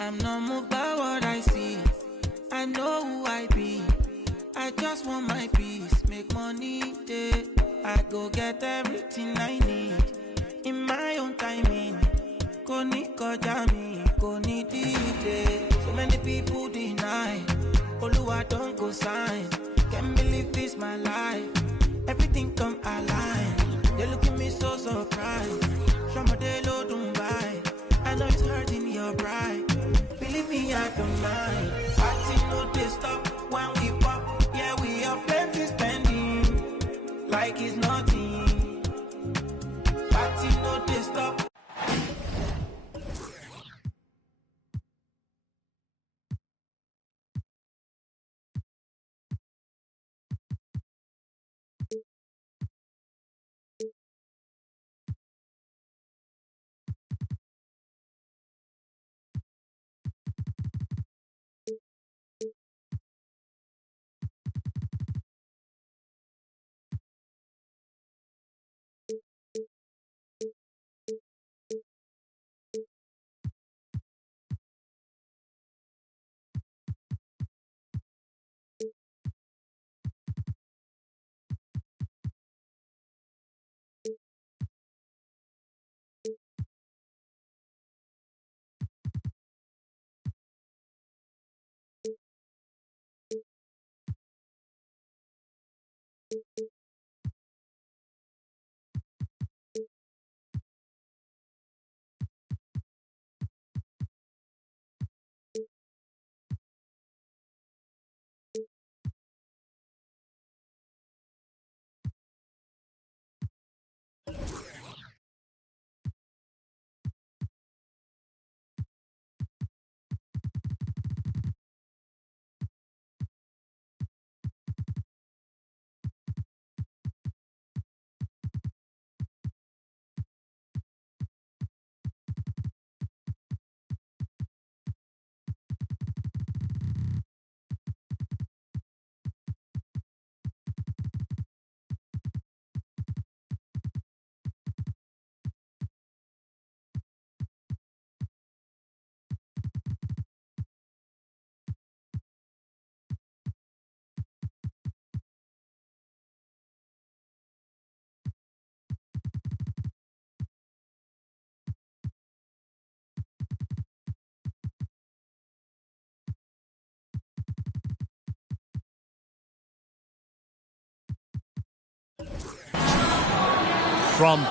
I'm not moved by what I see. I know who I be. I just want my peace, make money, yeah. I go get everything I need in my own timing. Koni kojami, koni dide. So many people deny. Oluwa don't go sign. Can't believe this my life. Everything come align. They look at me so surprised. Shamadelo Dubai. I know it's hurting your pride. Believe me, I don't mind. Party no they stop when we pop. Yeah, we have plenty spending. Like it's nothing. Party no they stop. From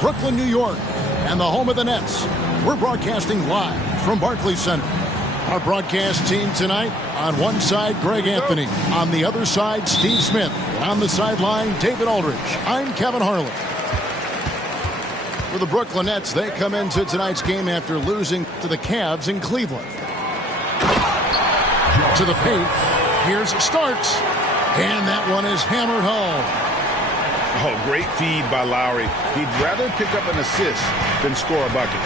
Brooklyn, New York, and the home of the Nets. We're broadcasting live from Barclays Center. Our broadcast team tonight, on one side, Greg Anthony. On the other side, Steve Smith. And on the sideline, David Aldridge. I'm Kevin Harlan. For the Brooklyn Nets, they come into tonight's game after losing to the Cavs in Cleveland. To the paint, here's Starks. And that one is hammered home. Oh, great feed by Lowry. He'd rather pick up an assist than score a bucket.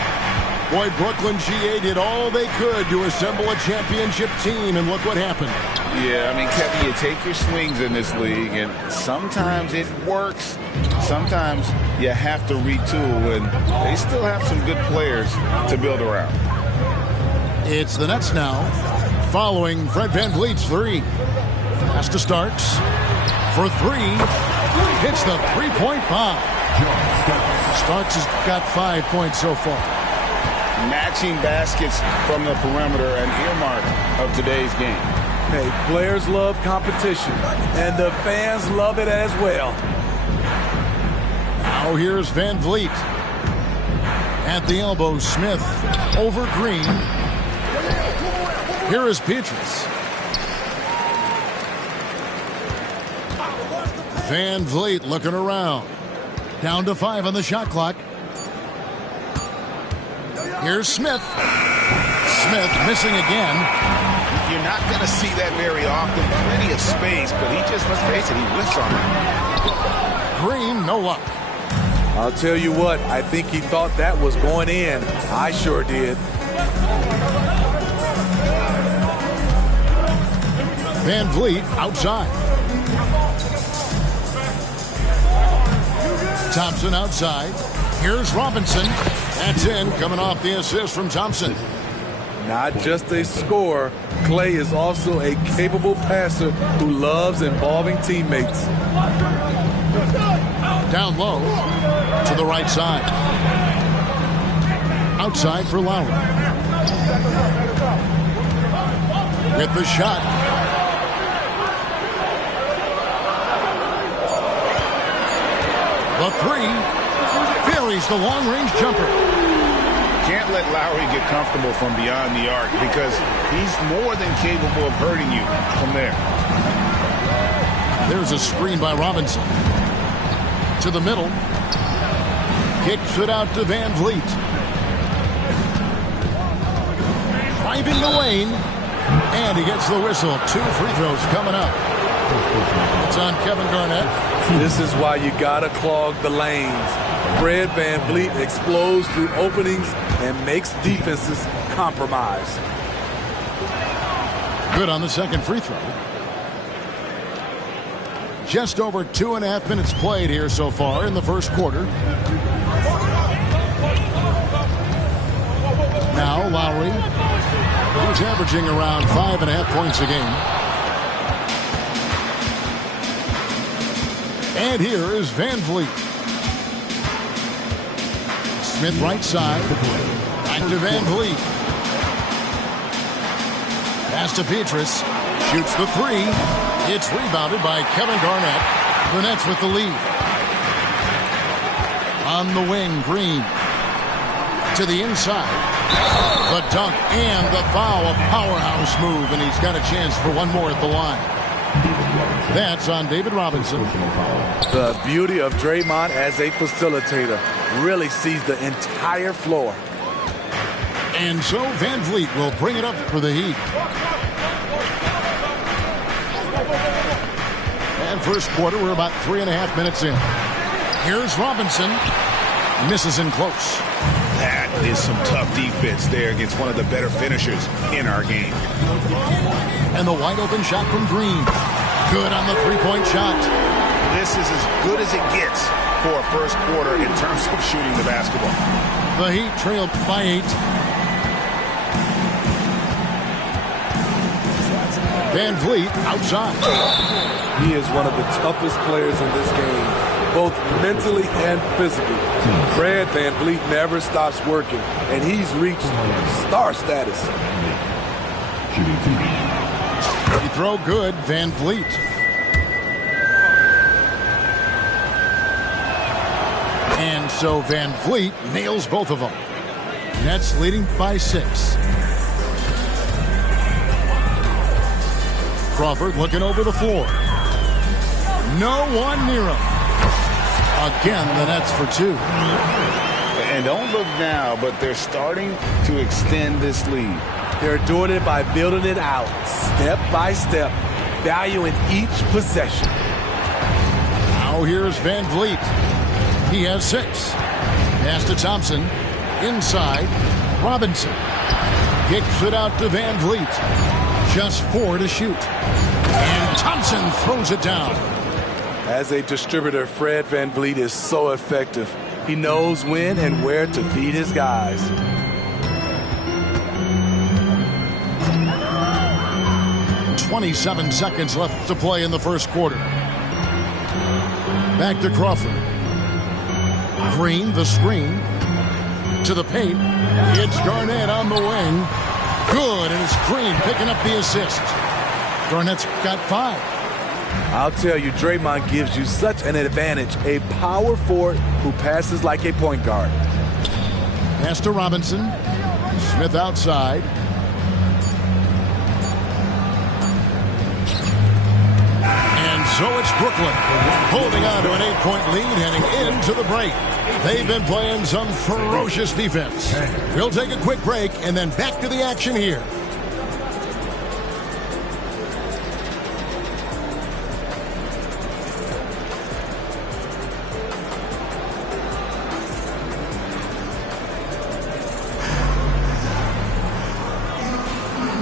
Boy, Brooklyn GA did all they could to assemble a championship team, and look what happened. Yeah, I mean, Kevin, you take your swings in this league, and sometimes it works. Sometimes you have to retool, and they still have some good players to build around. It's the Nets now, following Fred VanVleet's three. Pass to Starks for three. Hits the three-point bomb. Starks has got 5 points so far. Matching baskets from the perimeter, an earmark of today's game. Hey, players love competition, and the fans love it as well. Now here's Van Vliet. At the elbow, Smith over Green. Here is Petrus. Van Vliet looking around. Down to 5 on the shot clock. Here's Smith. Smith missing again. You're not going to see that very often. Plenty of space, but he just, let's face it, he whiffs on it. Green, no luck. I'll tell you what, I think he thought that was going in. I sure did. Van Vliet outside. Thompson outside. Here's Robinson. That's in, coming off the assist from Thompson. Not just a scorer, Klay is also a capable passer who loves involving teammates. Down low to the right side. Outside for Lowry. With the shot. The three. Buries the long-range jumper. Can't let Lowry get comfortable from beyond the arc because he's more than capable of hurting you from there. There's a screen by Robinson. To the middle. Kicks it out to Van Vliet. Driving the lane. And he gets the whistle. 2 free throws coming up. It's on Kevin Garnett. This is why you gotta clog the lanes. Fred VanVleet explodes through openings and makes defenses compromise. Good on the second free throw. Just over 2.5 minutes played here so far in the first quarter. Now Lowry, who's averaging around 5.5 points a game. And here is Van Vliet. Smith right side. Back to Van Vliet. Pass to Petrus. Shoots the three. It's rebounded by Kevin Garnett. The Nets with the lead. On the wing, Green. To the inside. The dunk and the foul. A powerhouse move, and he's got a chance for one more at the line. That's on David Robinson. The beauty of Draymond as a facilitator. Really sees the entire floor. And so Van Vliet will bring it up for the Heat. And first quarter, we're about 3.5 minutes in. Here's Robinson. Misses in close. That is some tough defense there against one of the better finishers in our game. And the wide open shot from Green. Good on the three-point shot. This is as good as it gets for a first quarter in terms of shooting the basketball. The Heat trail by 8. Van Vliet outside. He is one of the toughest players in this game, both mentally and physically. Fred VanVleet never stops working, and he's reached star status. He throw good, Van Vliet. And so Van Vliet nails both of them. Nets leading by 6. Crawford looking over the floor. No one near him. Again, the Nets for 2. And don't look now, but they're starting to extend this lead. They're doing it by building it out, step by step, valuing each possession. Now here's Van Vliet. He has 6. Pass to Thompson. Inside. Robinson. Kicks it out to Van Vliet. Just 4 to shoot. And Thompson throws it down. As a distributor, Fred VanVleet is so effective. He knows when and where to feed his guys. .27 seconds left to play in the first quarter. Back to Crawford. Green, the screen. To the paint. It's Garnett on the wing. Good, and it's Green picking up the assist. Garnett's got 5. I'll tell you, Draymond gives you such an advantage. A power forward who passes like a point guard. Pass to Robinson. Smith outside. And so it's Brooklyn holding on to an 8-point lead heading into the break. They've been playing some ferocious defense. We'll take a quick break and then back to the action here.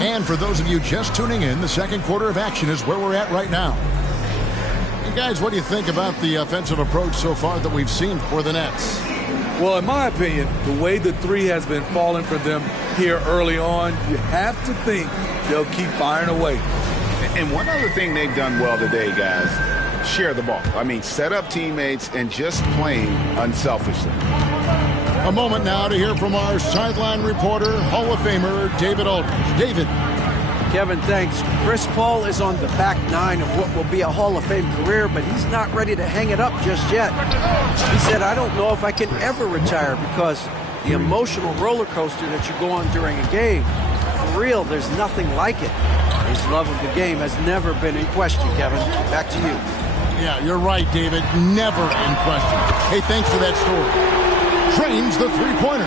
And for those of you just tuning in, the second quarter of action is where we're at right now. And guys, what do you think about the offensive approach so far that we've seen for the Nets? Well, in my opinion, the way the three has been falling for them here early on, you have to think they'll keep firing away. And one other thing they've done well today, guys, share the ball. I mean, set up teammates and just playing unselfishly. A moment now to hear from our sideline reporter, Hall of Famer David Aldridge. David. Kevin, thanks. Chris Paul is on the back nine of what will be a Hall of Fame career, but he's not ready to hang it up just yet. He said, I don't know if I can ever retire because the emotional roller coaster that you go on during a game, for real, there's nothing like it. His love of the game has never been in question, Kevin. Back to you. Yeah, you're right, David. Never in question. Hey, thanks for that story. Trains the three-pointer.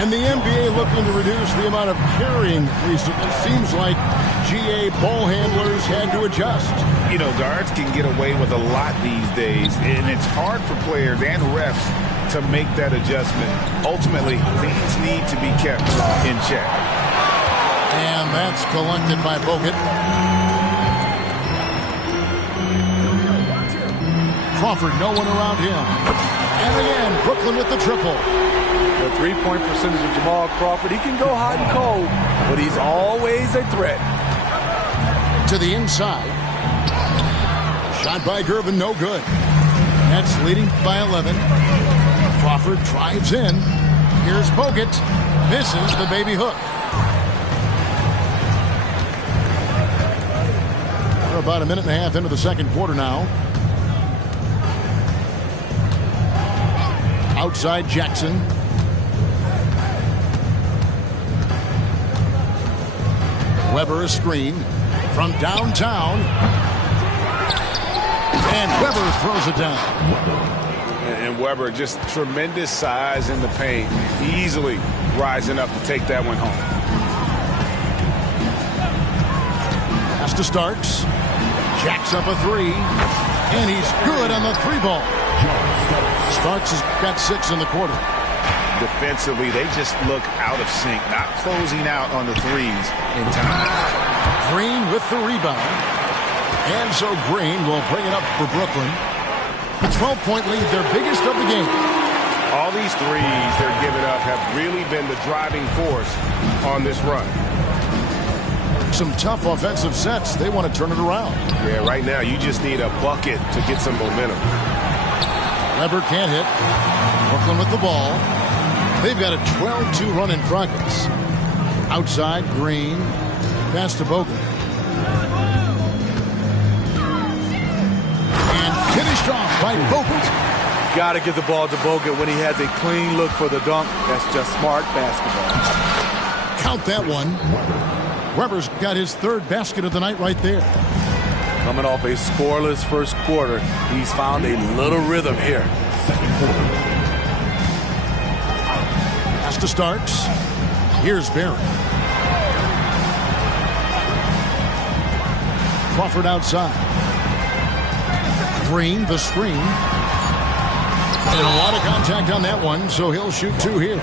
And the NBA looking to reduce the amount of carrying recently. Seems like GA ball handlers had to adjust. You know, guards can get away with a lot these days, and it's hard for players and refs to make that adjustment. Ultimately, things need to be kept in check. And that's collected by Bogut. Crawford, no one around him. And again, Brooklyn with the triple. The three-point percentage of Jamal Crawford, he can go hot and cold, but he's always a threat. To the inside. Shot by Gervin, no good. Nets leading by 11. Crawford drives in. Here's Bogut. Misses the baby hook. We're about a minute and a half into the second quarter now. Outside Jackson. Weber a screen from downtown. And Weber throws it down. And Weber, just tremendous size in the paint. Easily rising up to take that one home. Pass to Starks. Jacks up a three. And he's good on the three ball. Starks has got 6 in the quarter. Defensively, they just look out of sync, not closing out on the threes in time. Green with the rebound. And so Green will bring it up for Brooklyn. A 12-point lead, their biggest of the game. All these threes they're giving up have really been the driving force on this run. Some tough offensive sets. They want to turn it around. Yeah, right now you just need a bucket to get some momentum. Weber can't hit. Brooklyn with the ball. They've got a 12-2 run in progress. Outside, Green. Pass to Bogut. And finished off by Bogut. Got to give the ball to Bogut when he has a clean look for the dunk. That's just smart basketball. Count that one. Weber's got his third basket of the night right there. Coming off a scoreless first quarter, he's found a little rhythm here. Pass to Starks. Here's Barry. Crawford outside. Green, the screen. And a lot of contact on that one, so he'll shoot 2 here.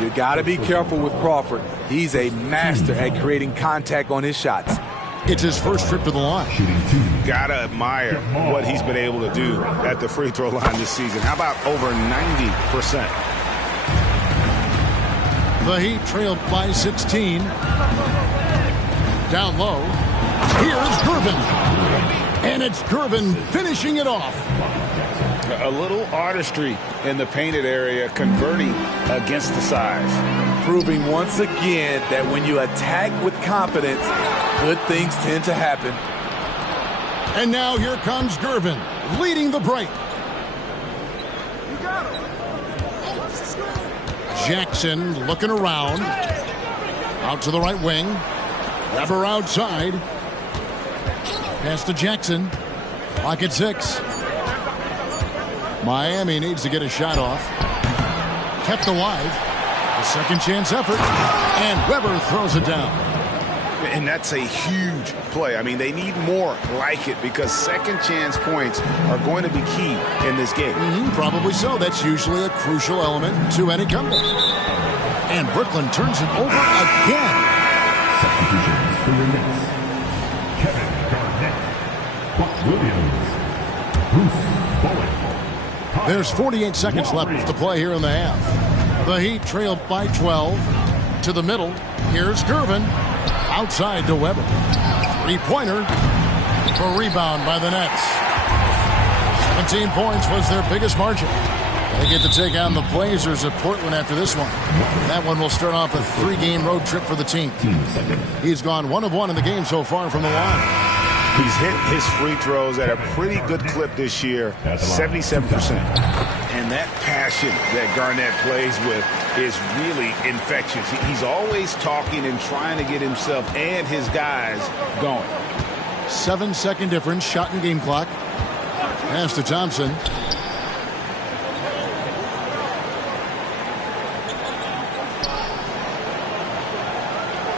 You got to be careful with Crawford. He's a master at creating contact on his shots. It's his first trip to the line. Gotta admire what he's been able to do at the free throw line this season. How about over 90%? The Heat trailed by 16. Down low. Here's Gervin. And it's Gervin finishing it off. A little artistry in the painted area, converting against the size. Proving once again that when you attack with confidence, Good things tend to happen. And now here comes Gervin, leading the break. Jackson looking around. Out to the right wing. Weber outside. Pass to Jackson. Clock at 6. Miami needs to get a shot off. Kept alive. A second chance effort. And Weber throws it down. And that's a huge play. I mean, they need more like it because second chance points are going to be key in this game. Probably so. That's usually a crucial element to any comeback. And Brooklyn turns it over again. Substitutions for your Nets. Kevin Garnett. Buck Williams. Bruce Bowen. There's 48 seconds left to play here in the half. The Heat trail by 12. To the middle. Here's Gervin. Outside to Weber. Three-pointer. For rebound by the Nets. 17 points was their biggest margin. They get to take on the Blazers at Portland after this one. That one will start off a 3-game road trip for the team. He's gone 1 of 1 in the game so far from the line. He's hit his free throws at a pretty good clip this year, 77%. And that passion that Garnett plays with is really infectious. He's always talking and trying to get himself and his guys going. 7-second difference, shot and game clock. Pass to Thompson.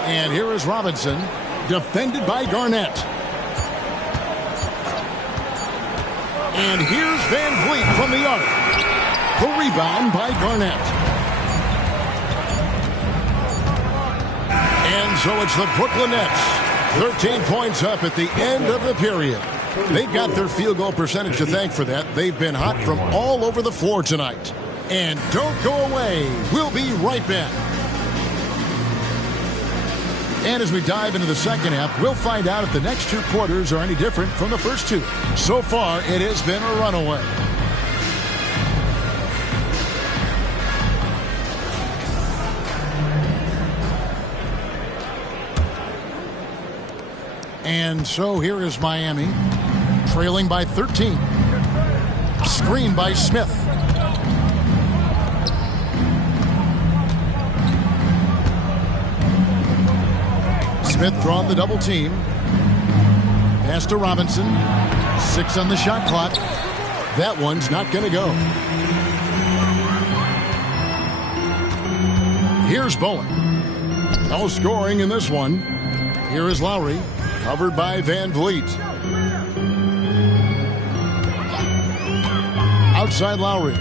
And here is Robinson, defended by Garnett. And here's Van Vliet from the arc. The rebound by Garnett. And so it's the Brooklyn Nets. 13 points up at the end of the period. They've got their field goal percentage to thank for that. They've been hot from all over the floor tonight. And don't go away. We'll be right back. And as we dive into the second half, we'll find out if the next 2 quarters are any different from the first 2. So far, it has been a runaway. And so here is Miami, trailing by 13. Screen by Smith. Smith drawn the double team. Pass to Robinson. 6 on the shot clock. That one's not going to go. Here's Bowen. No scoring in this one. Here is Lowry. Covered by Van Vliet. Outside Lowry.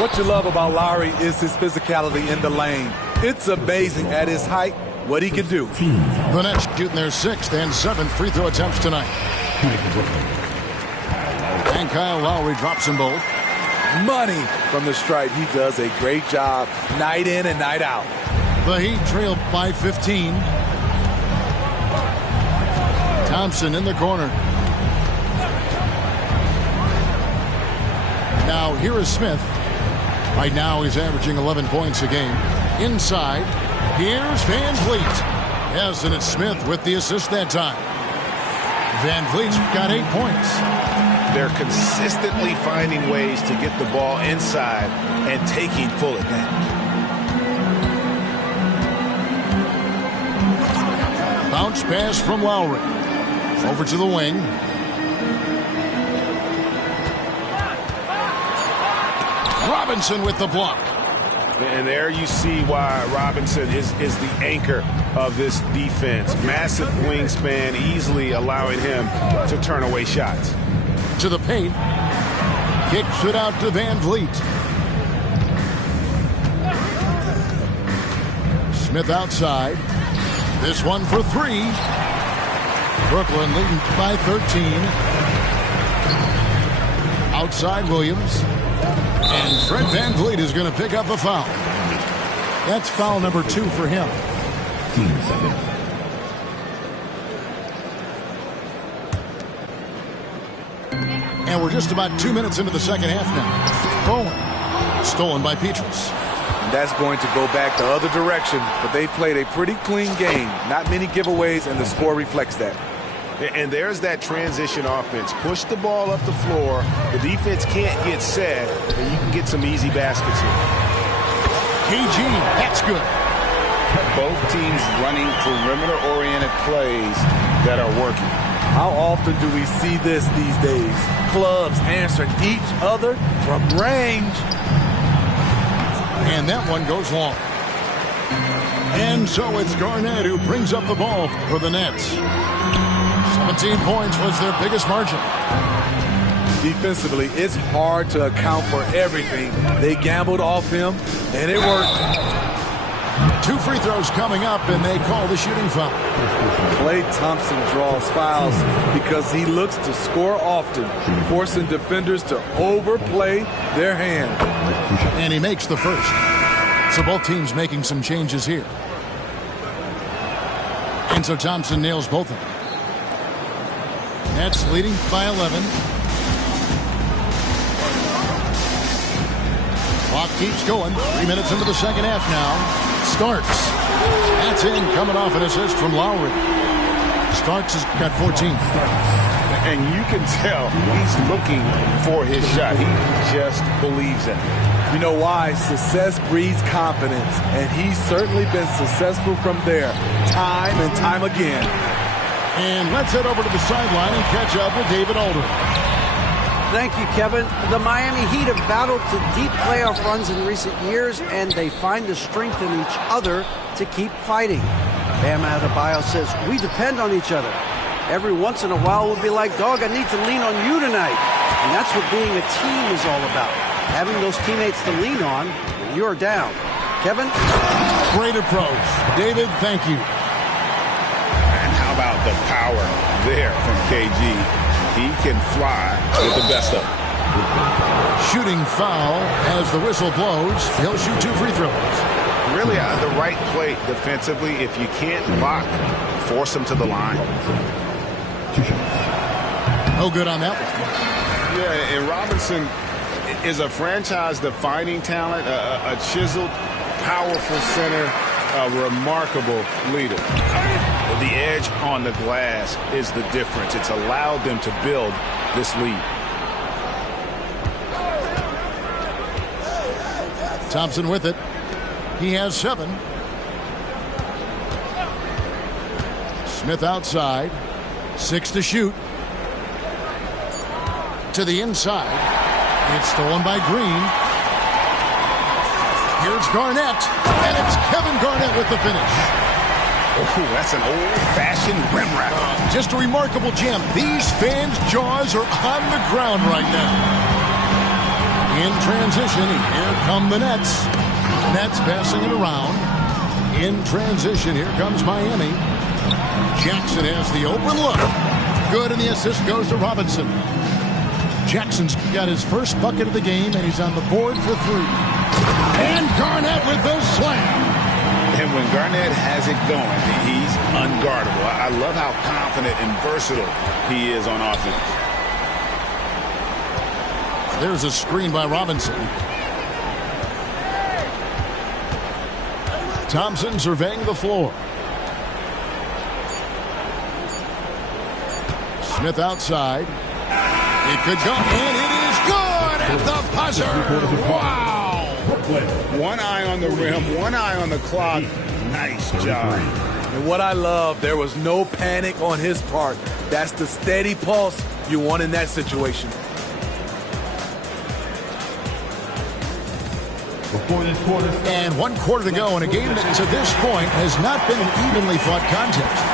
What you love about Lowry is his physicality in the lane. It's amazing at his height what he can do. The Nets shooting their 6th and 7th free throw attempts tonight. And Kyle Lowry drops them both. Money from the stripe. He does a great job night in and night out. The Heat trail by 15. Thompson in the corner. Now here is Smith. Right now he's averaging 11 points a game. Inside, here's Van Vliet. Yes, and it's Smith with the assist that time. Van Vliet's got 8 points. They're consistently finding ways to get the ball inside and taking full advantage. Bounce pass from Lowry. Over to the wing. Robinson with the block. And there you see why Robinson is the anchor of this defense. Massive wingspan, easily allowing him to turn away shots. To the paint. Kicks it out to Van Vliet. Smith outside. This one for 3. Brooklyn leading by 13. Outside Williams. And Fred Van Vliet is going to pick up a foul. That's foul number 2 for him. And we're just about 2 minutes into the second half now. Bowen. Stolen by Petrus. And that's going to go back the other direction, but they played a pretty clean game. Not many giveaways, and the score reflects that. And there's that transition offense. Push the ball up the floor. The defense can't get set, and you can get some easy baskets here. KG, that's good. Both teams running perimeter-oriented plays that are working. How often do we see this these days? Clubs answering each other from range. And that one goes long. And so it's Garnett who brings up the ball for the Nets. 17 points was their biggest margin. Defensively, it's hard to account for everything. They gambled off him, and it worked. 2 free throws coming up, and they call the shooting foul. Klay Thompson draws fouls because he looks to score often, forcing defenders to overplay their hand. And he makes the first. So both teams making some changes here. And so Thompson nails both of them. Nets leading by 11. Clock keeps going. 3 minutes into the second half now. Starks. That's in, coming off an assist from Lowry. Starks has got 14. And you can tell he's looking for his shot. He just believes in it. You know why? Success breeds confidence, and he's certainly been successful from there, time and time again. And let's head over to the sideline and catch up with David Aldridge. Thank you, Kevin. The Miami Heat have battled to deep playoff runs in recent years, and they find the strength in each other to keep fighting. Bam Adebayo says, we depend on each other. Every once in a while, we'll be like, dog, I need to lean on you tonight. And that's what being a team is all about. Having those teammates to lean on when you're down. Kevin? Great approach. David, thank you. And how about the power there from KG? He can fly with the best of them. Shooting foul as the whistle blows. He'll shoot 2 free throws. Really the right play defensively. If you can't block, force him to the line. No good on that one. Yeah, and Robinson is a franchise-defining talent, a chiseled, powerful center, a remarkable leader. The edge on the glass is the difference. It's allowed them to build this lead. Thompson with it. He has 7. Smith outside. 6 to shoot. To the inside. It's stolen by Green. Here's Garnett. And it's Kevin Garnett with the finish. Oh, that's an old-fashioned rim wrap. Just a remarkable jam. These fans' jaws are on the ground right now. In transition, here come the Nets. Nets passing it around. In transition, here comes Miami. Jackson has the open look. Good, and the assist goes to Robinson. Jackson's got his first bucket of the game, and he's on the board for 3. And Garnett with the slam. And when Garnett has it going, he's unguardable. I love how confident and versatile he is on offense. There's a screen by Robinson. Thompson surveying the floor. Smith outside. It could go, and it is good at the buzzer. Wow. One eye on the rim, one eye on the clock. Nice job. And what I love, there was no panic on his part. That's the steady pulse you want in that situation. And 1 quarter to go in a game that to this point has not been an evenly fought contest.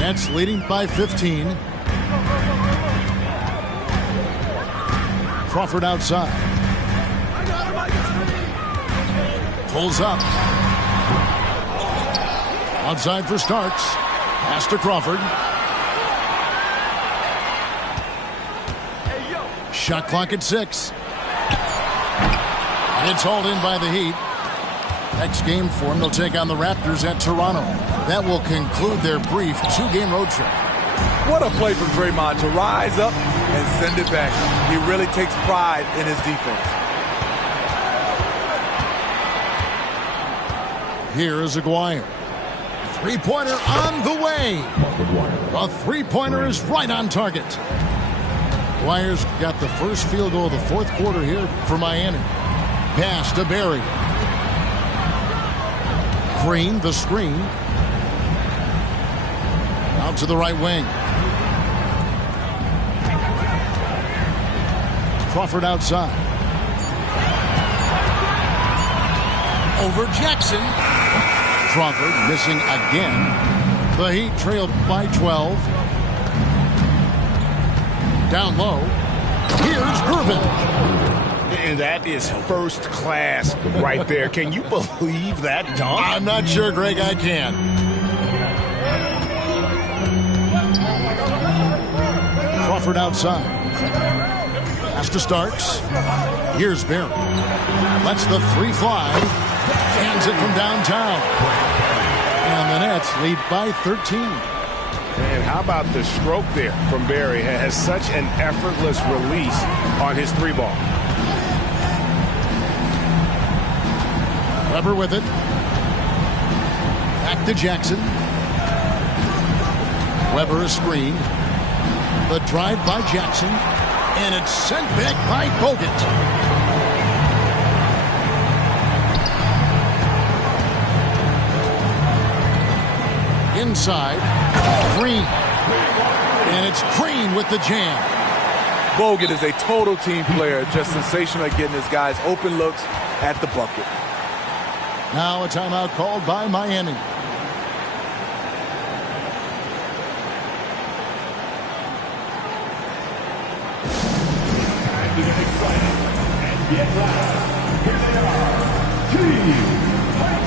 Nets leading by 15. Crawford outside. Pulls up. Outside for Starks. Pass to Crawford. Shot clock at 6. And it's hauled in by the Heat. Next game for them, they'll take on the Raptors at Toronto. That will conclude their brief 2-game road trip. What a play from Draymond to rise up and send it back. He really takes pride in his defense. Here is Aguirre. Three-pointer on the way. A three-pointer is right on target. Aguirre's got the first field goal of the fourth quarter here for Miami. Pass to Barry. Green, the screen. Out to the right wing. Crawford outside. Over Jackson. Crawford missing again. The Heat trailed by 12. Down low. Here's Gervin. And that is first class right there. Can you believe that dunk? I'm not sure, Greg, I can. Crawford outside. Pass to Starks. Here's Barry. Lets the three fly. Hands it from downtown. And the Nets lead by 13. And how about the stroke there from Barry? Has such an effortless release on his three ball. Weber with it. Back to Jackson. Weber a screen. The drive by Jackson. And it's sent back by Bogut. Inside. Green. And it's Green with the jam. Bogut is a total team player. Just sensational at getting his guys open looks at the bucket. Now a timeout called by Miami. To get excited and get loud, here they are, Team Fight.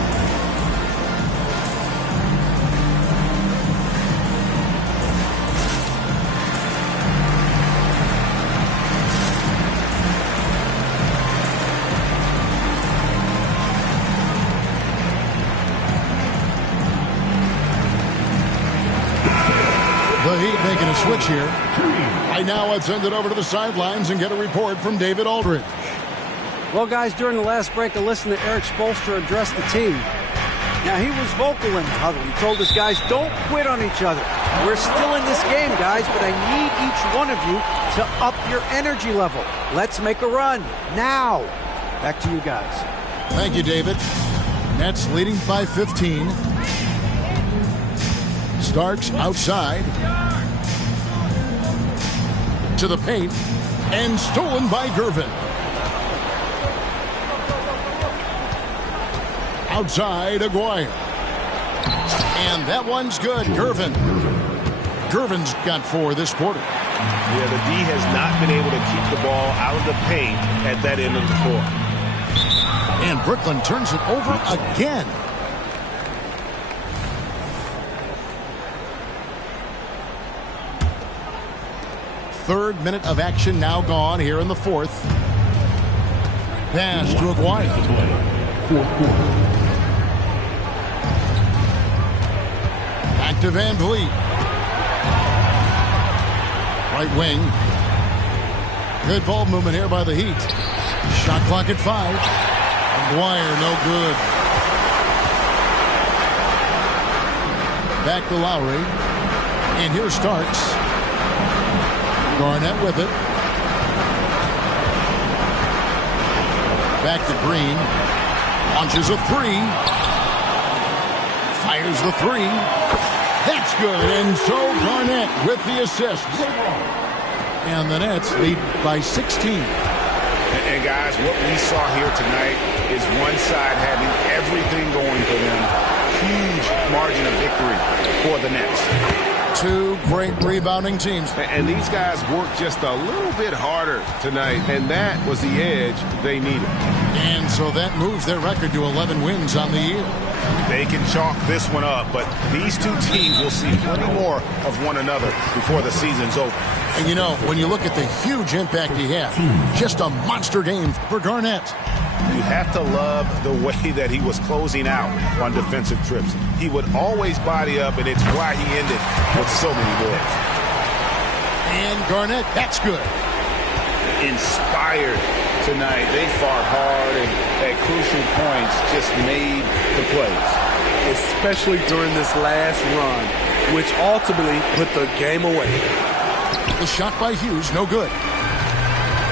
The Heat making a switch here. Right now, let's send it over to the sidelines and get a report from David Aldridge. Well, guys, during the last break, I listened to Eric Spoelstra address the team. Now, he was vocal in the huddle. He told his guys, don't quit on each other. We're still in this game, guys, but I need each one of you to up your energy level. Let's make a run now. Back to you guys. Thank you, David. Nets leading by 15. Starks outside. To the paint. And stolen by Gervin. Outside, Aguirre. And that one's good. Gervin. Gervin's got 4 this quarter. Yeah, the D has not been able to keep the ball out of the paint at that end of the floor. And Brooklyn turns it over again. Third minute of action now gone here in the fourth. Pass to Aguirre. Fourth quarter. Back to Van Vliet. Right wing. Good ball movement here by the Heat. Shot clock at 5. Aguirre, no good. Back to Lowry. And here Starks. Garnett with it. Back to Green. Launches a 3. Fires the 3. That's good. And so Garnett with the assist. And the Nets lead by 16. And guys, what we saw here tonight is one side having everything going for them. Huge margin of victory for the Nets. 2 great rebounding teams. And these guys worked just a little bit harder tonight, and that was the edge they needed. And so that moves their record to 11 wins on the year. They can chalk this one up, but these two teams will see plenty more of one another before the season's over. And you know, when you look at the huge impact he had, just a monster game for Garnett. You have to love the way that he was closing out on defensive trips. He would always body up, and it's why he ended with so many boards. And Garnett, that's good. Inspired tonight. They fought hard and at crucial points just made the plays. Especially during this last run, which ultimately put the game away. The shot by Hughes, no good.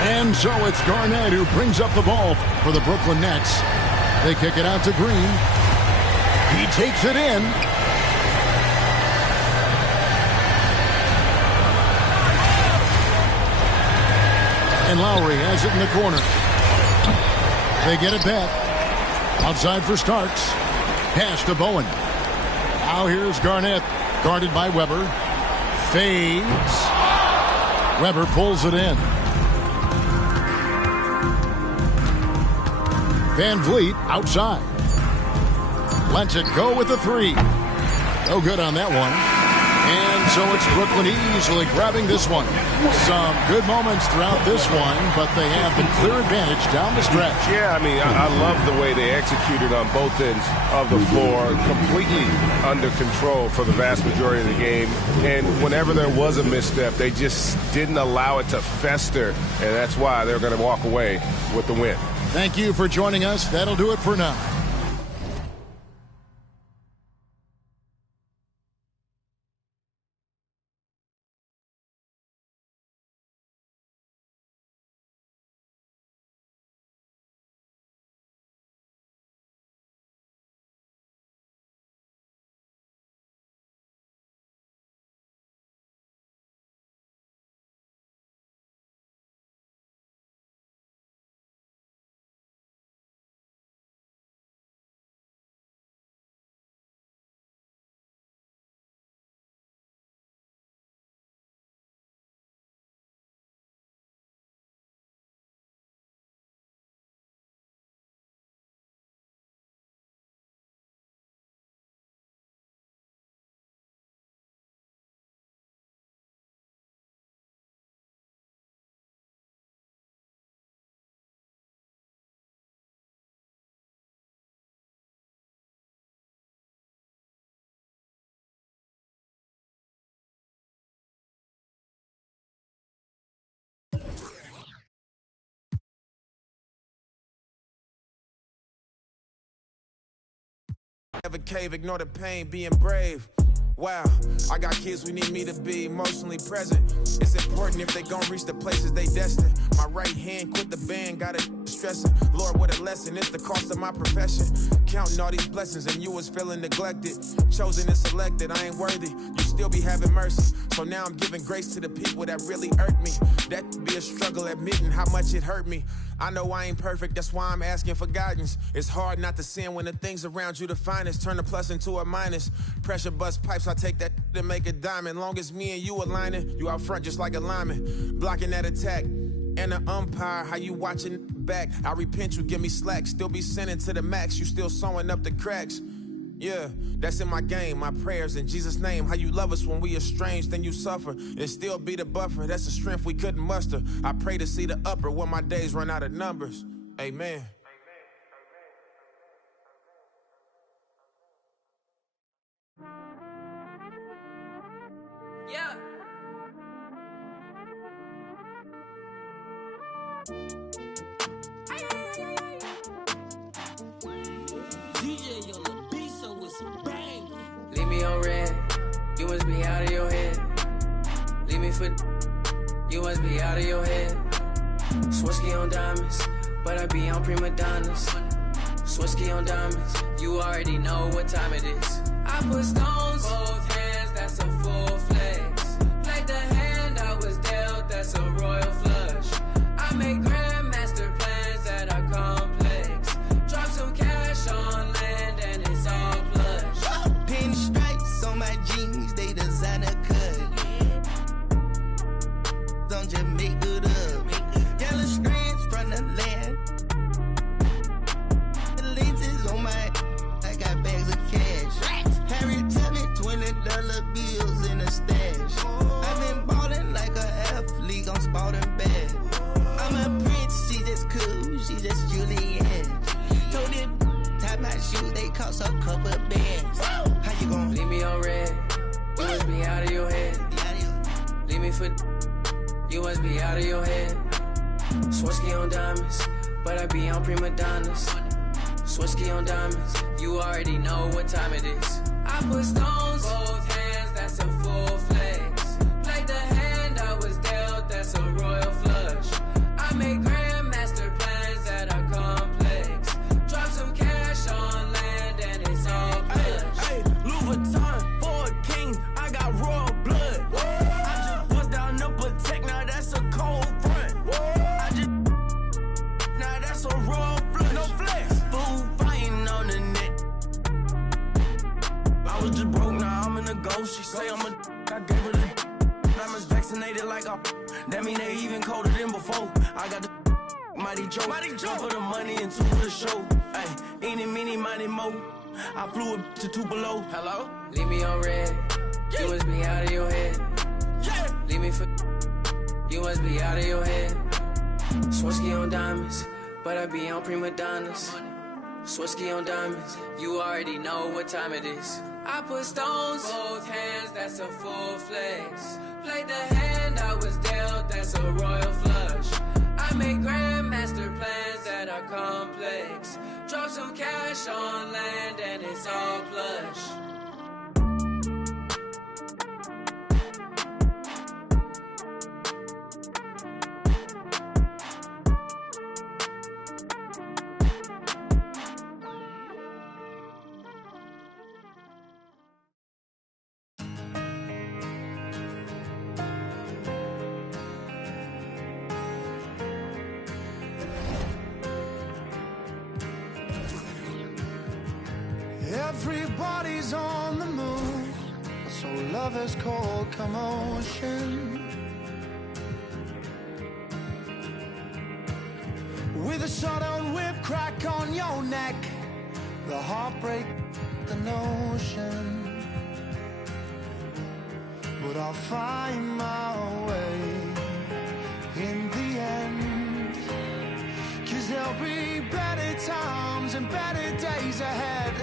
And so it's Garnett who brings up the ball for the Brooklyn Nets. They kick it out to Green. He takes it in. And Lowry has it in the corner. They get it back. Outside for Starks. Pass to Bowen. Now here's Garnett. Guarded by Weber. Fades. Weber pulls it in. Van Vliet outside. Lets it go with the three. No good on that one. And so it's Brooklyn easily grabbing this one. Some good moments throughout this one, but they have the clear advantage down the stretch. Yeah, I mean, I love the way they executed on both ends of the floor. Completely under control for the vast majority of the game. And whenever there was a misstep, they just didn't allow it to fester. And that's why they're going to walk away with the win. Thank you for joining us. That'll do it for now. Never cave, ignore the pain, being brave. Wow, I got kids who need me to be emotionally present. It's important if they gon' reach the places they destined. My right hand quit the band, got it stressing. Lord, what a lesson, it's the cost of my profession. Counting all these blessings and you was feeling neglected. Chosen and selected, I ain't worthy. You still be having mercy. So now I'm giving grace to the people that really hurt me. That'd be a struggle admitting how much it hurt me. I know I ain't perfect, that's why I'm asking for guidance. It's hard not to sin when the things around you the finest. Turn a plus into a minus. Pressure bust pipes, I take that to make a diamond. Long as me and you aligning, you out front just like a lineman. Blocking that attack. And the umpire, how you watching back? I repent, you give me slack. Still be sending to the max, you still sewing up the cracks. Yeah, that's in my game, my prayers in Jesus' name. How you love us when we estranged, then you suffer. And still be the buffer, that's the strength we couldn't muster. I pray to see the upper when my days run out of numbers. Amen. Yeah. DJ on the beat, so it's bang. Leave me on red, you must be out of your head. Leave me for, you must be out of your head. Swirsky on diamonds, but I be on prima donnas. Swirsky on diamonds, you already know what time it is. I put stones, both hands, that's a full flex. Played the hand I was dealt, that's a royal flush. I make grandmaster plans that are complex. Drop some cash on land and it's all plush. Pin stripes on my jeans, they designer cut. Don't just make good up. Yellow strands from the land. The lenses on my, I got bags of cash. Harry tell me $20 bills in a stash. I've been ballin' like a athlete on Spalding bag. I'm a prince, she just cool, she just Julianne. me for you must be out of your head. Swarovski on diamonds, but I be on prima donnas. Swarovski on diamonds, you already know what time it is. I put stones, both hands, that's a full flex. Played the hand I was dealt, that's a royal flush. I make grandmaster plans that are complex. Drop some cash on land and it's all plush. Hey, Louis Vuitton for a king, I got royal blood. I just bust down the Protect, now that's a cold front. I just, now that's a raw flush. No flex, fool fighting on the net. I was just broke, now I'm in the ghost. She say I'm a I gave her the diamonds vaccinated like a that mean they even colder than before. I got the mighty joke. Two for the money and two for the show. Ay, eeny, meeny, miny, mo. I flew it to Tupelo. Hello? Leave me on red. Yeah. You must be out of your head. Yeah. Leave me for you must be out of your head. Swarovski on diamonds, but I be on prima donnas. Swarovski on diamonds, you already know what time it is. I put stones, both hands, that's a full flex. Played the hand I was dealt, that's a royal flush. I make grandmaster plans that are complex. Drop some cash on land and it's all plush. Everybody's on the move, so lovers call commotion. With a sudden whip crack on your neck, the heartbreak, the notion. But I'll find my way in the end, 'cause there'll be better times and better days ahead.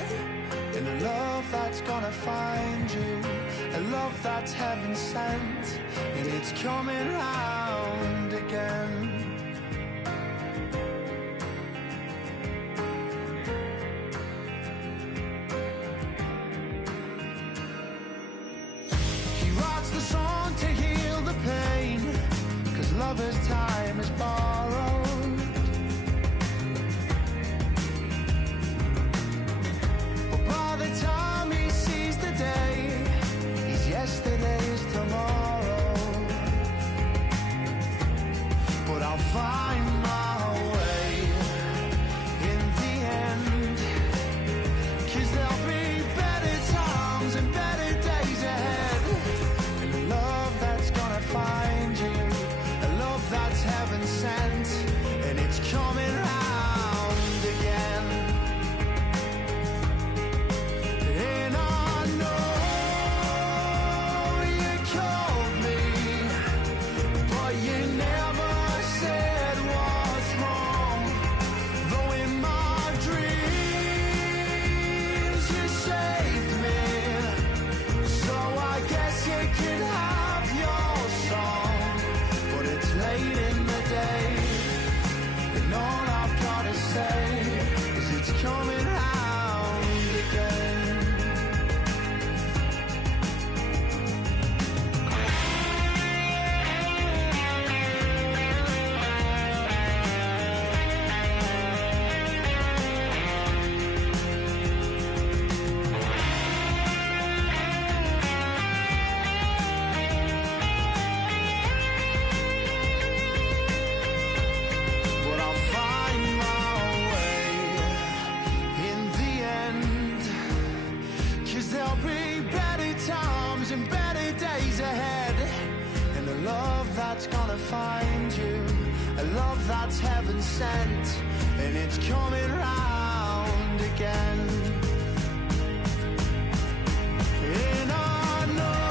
In a love that's gonna find you, a love that's heaven sent, and it's coming round again. He writes the song to heal the pain, 'cause lover's time is borrowed. Time he sees the day, he's yesterday's tomorrow. But I'll find my way in the end, 'cause there'll be better times and better days ahead. And a love that's gonna find you, a love that's heaven sent, and it's coming round again. Coming round again. But I'll find my way in the end, 'cause there'll be better times and better days ahead. And a love that's gonna find you, a love that's heaven sent, and it's coming round again. And I know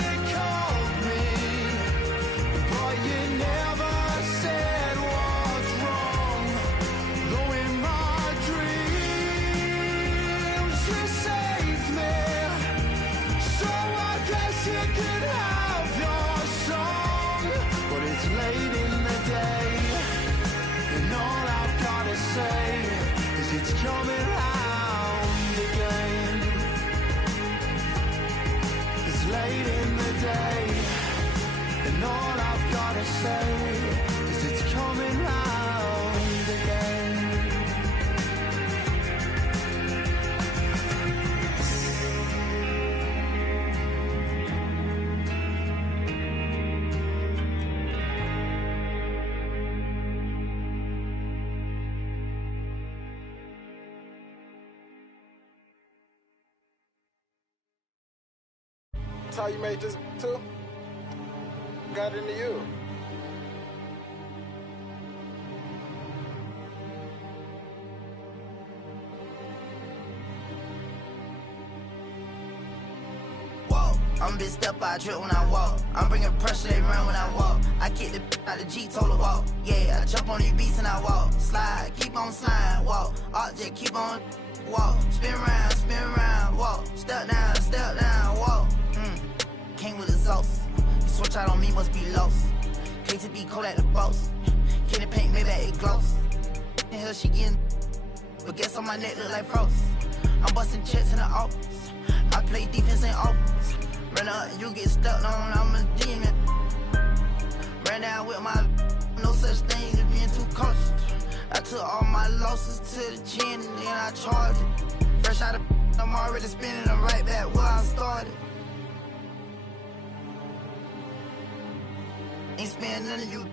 you called me, but you never said what's wrong. Though in my dreams you saved me, so I guess you could have your song, but it's late in the day, and all I've gotta say is it's coming round again. It's late in the day, and all I've gotta say is it's coming round again. That's how you made this too? Got into you. I'm bitch step I trip when I walk. I'm bringing pressure, they run when I walk. I kick the out the G, told her walk. Yeah, I jump on these beats and I walk. Slide, keep on sliding, walk. Object, keep on walk. Spin round, walk. Step down, walk. Came with exhaust. You switch out on me, must be lost. KTB cold at the boss. Candy paint, maybe it gloss. In here she getting, but guess on my neck look like frost. I'm busting checks in the office. I play defense in offense. Run up, you get stuck on, I'm a demon. Ran down with my, no such thing as being too cautious. I took all my losses to the chin and then I charged it. Fresh out of, I'm already spinning them right back where I started. Ain't spending none of you,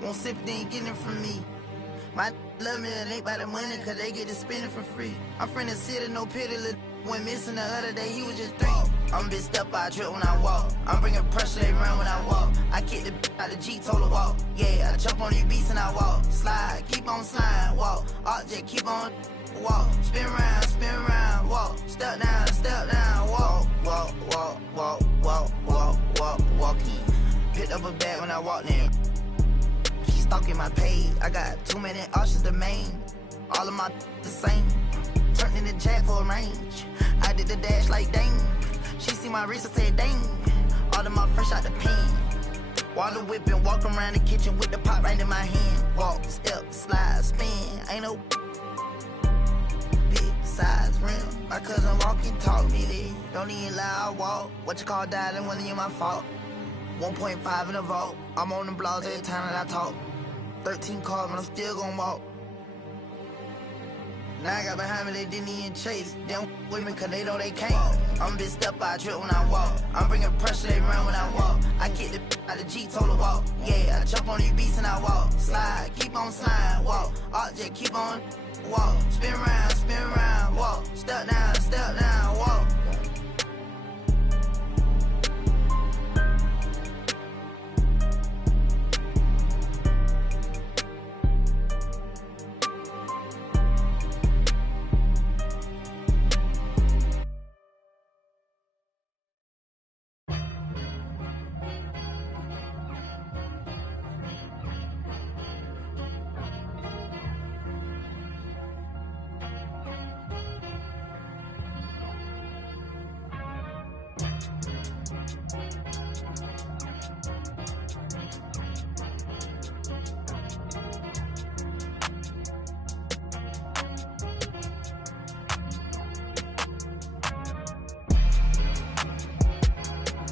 won't sip, they ain't getting it from me. My love me, it ain't by the money, cause they get to spend it for free. I'm from the city, no pity, went missing the other day, he was just 3. I'm bitch step I trip when I walk. I'm bringing pressure, they run when I walk. I kick the out the G, told her walk. Yeah, I jump on these beats and I walk. Slide, keep on sliding, walk. Object, keep on walk. Spin round, walk. Step down, walk. Walking. Picked up a bag when I walked in. She stalking my page. I got too many options to main. All of my the same. Turned in the jack for a range. I did the dash like dang. She see my wrist and said dang. All of my fresh out the pen. Water whipping, walk around the kitchen with the pot right in my hand. Walk, step, slide, spin. Ain't no big size rim. My cousin walking taught me this. Don't even lie, I walk. What you call dialing wasn't even my fault. 1.5 in the vault. I'm on the blogs every time that I talk. 13 cars, but I'm still gon' walk. Now I got behind me, they didn't even chase. They don't with me cause they know they can't. I'm bitch step I trip when I walk. I'm bringing pressure, they run when I walk. I kick the out the G, told her walk. Yeah, I jump on these beats and I walk. Slide, keep on sliding, walk. Object, keep on walk. Spin round, walk. Step down, walk.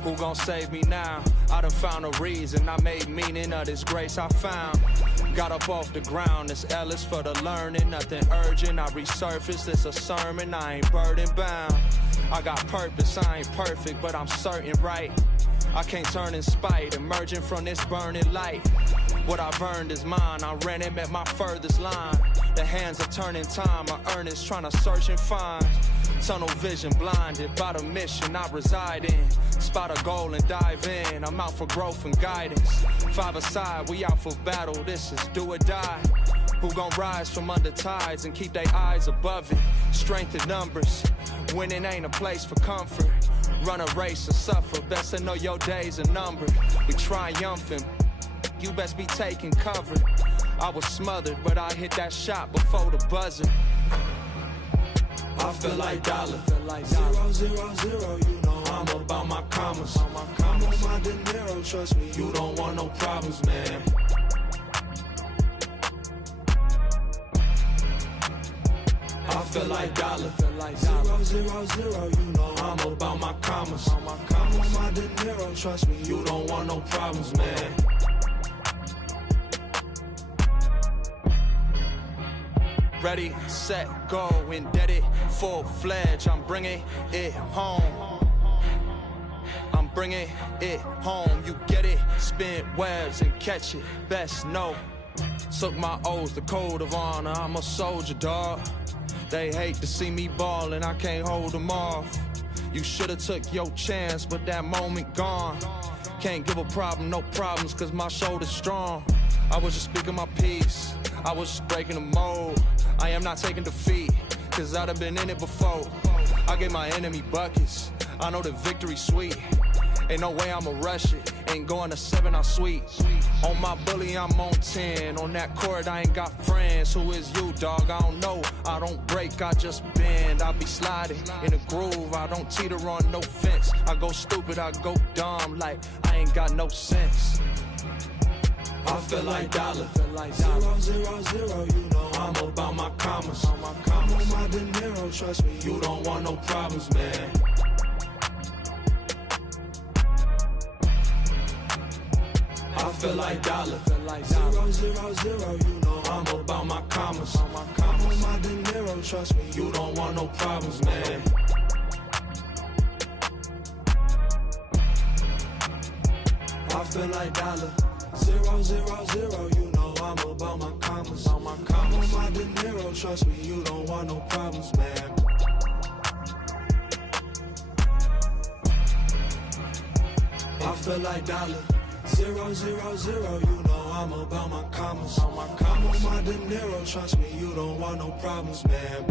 Who gon' save me now? I done found a reason. I made meaning of this grace I found. Got up off the ground, it's Ellis for the learning. Nothing urgent, I resurfaced, it's a sermon. I ain't burden bound. I got purpose, I ain't perfect, but I'm certain right. I can't turn in spite, emerging from this burning light. What I've earned is mine, I ran him at my furthest line. The hands are turning time, my earnest trying to search and find. Tunnel vision blinded by the mission I reside in. Spot a goal and dive in, I'm out for growth and guidance. 5 aside, we out for battle, this is do or die. Who gon' rise from under tides and keep their eyes above it? Strength in numbers, winning ain't a place for comfort. Run a race or suffer, best to know your days are numbered. We triumphant, you best be taking cover. I was smothered, but I hit that shot before the buzzer. I feel like dollar. 0, 0, 0, you know I'm about my commas. I'm on my De Niro, trust me, you don't want no problems, man. I feel like dollar. 0, 0, 0, you know I'm about my commas. I'm on my De Niro, trust me, you don't want no problems, man. Ready, set, go, indebted, full-fledged. I'm bringing it home. I'm bringing it home. You get it, spin webs and catch it. Best know. Took my oath, the code of honor. I'm a soldier, dawg. They hate to see me ballin', I can't hold them off. You should've took your chance, but that moment gone. Can't give a problem, no problems, cause my shoulder's strong. I was just speaking my piece, I was just breaking the mold. I am not taking defeat, cause I done been in it before. I gave my enemy buckets, I know the victory's sweet. Ain't no way I'ma rush it, ain't going to 7, I sweet. On my bully, I'm on 10. On that court, I ain't got friends. Who is you, dog? I don't know. I don't break, I just bend. I be sliding in a groove, I don't teeter on no fence. I go stupid, I go dumb, like I ain't got no sense. I feel like dollar. 0, 0, 0, you know I'm about my commas. I'm on my De Niro, trust me, you don't want no problems, man. I feel like dollar. 0, 0, 0, you know I'm about my commas. I'm on my De Niro, trust me, you don't want no problems, man. I feel like dollar. 0, 0, 0, you know I'm about my commas. I'm on my De Niro, trust me, you don't want no problems, man. I feel like dollar. 0, 0, 0, you know I'm about my commas. I'm on my De Niro, trust me, you don't want no problems, man.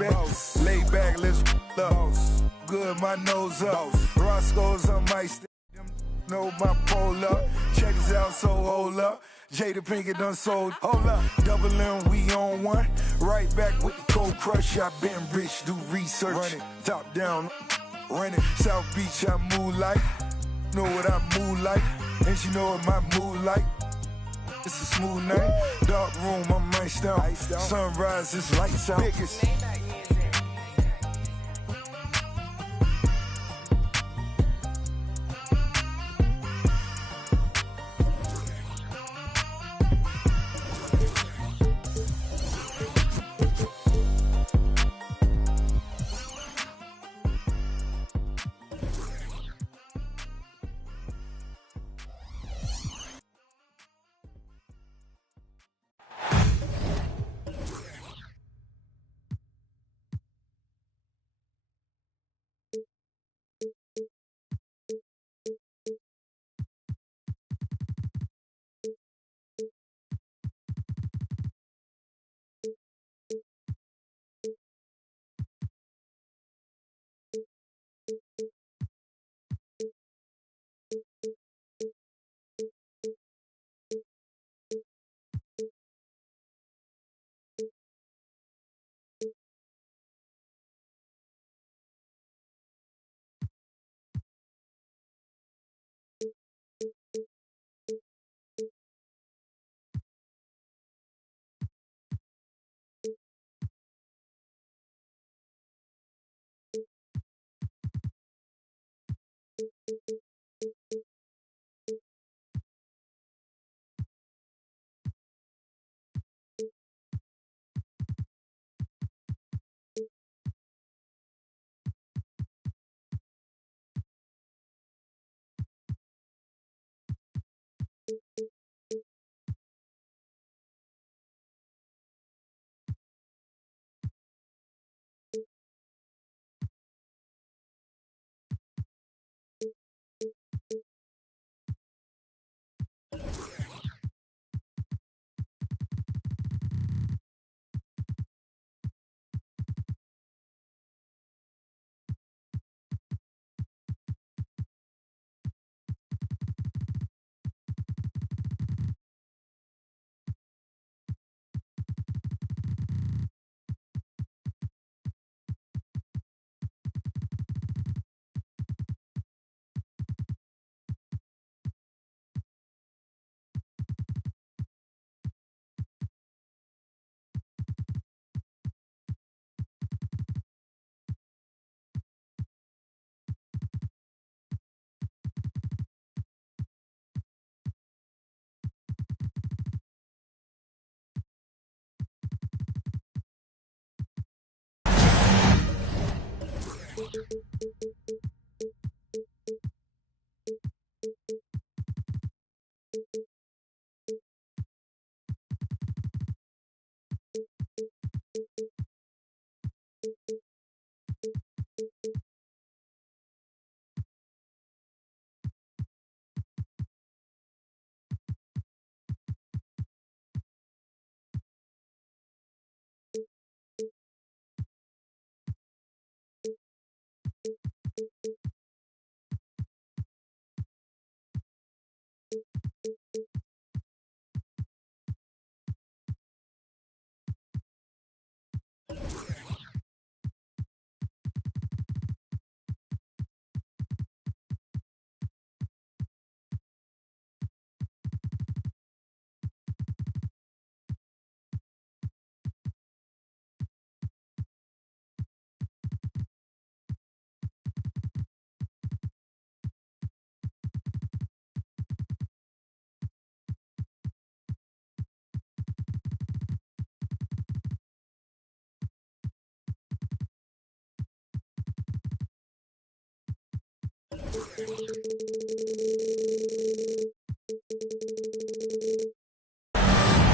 respect. Lay back, let's up. Good, my nose up. Roscoe's on my stadium. Know my pole up. Check this out, so hold up. Jada Pinkett done sold. Hold up. Double M, we on one. Right back with the cold crush. I been rich, do research. Running, top down. Running, South Beach, I move like. Know what I move like. And she know what my mood like. It's a smooth night. Dark room, I'm iced out. Sunrise, it's lights out. Biggest.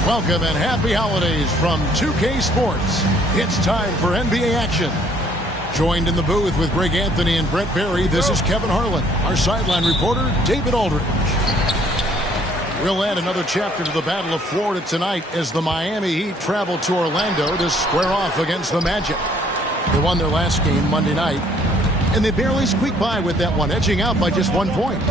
Welcome and happy holidays from 2K Sports. It's time for NBA action. Joined in the booth with Greg Anthony and Brent Barry, this is Kevin Harlan. Our sideline reporter, David Aldridge. We'll add another chapter to the Battle of Florida tonight as the Miami Heat travel to Orlando to square off against the Magic. They won their last game Monday night, and they barely squeaked by with that one, edging out by just 1 point.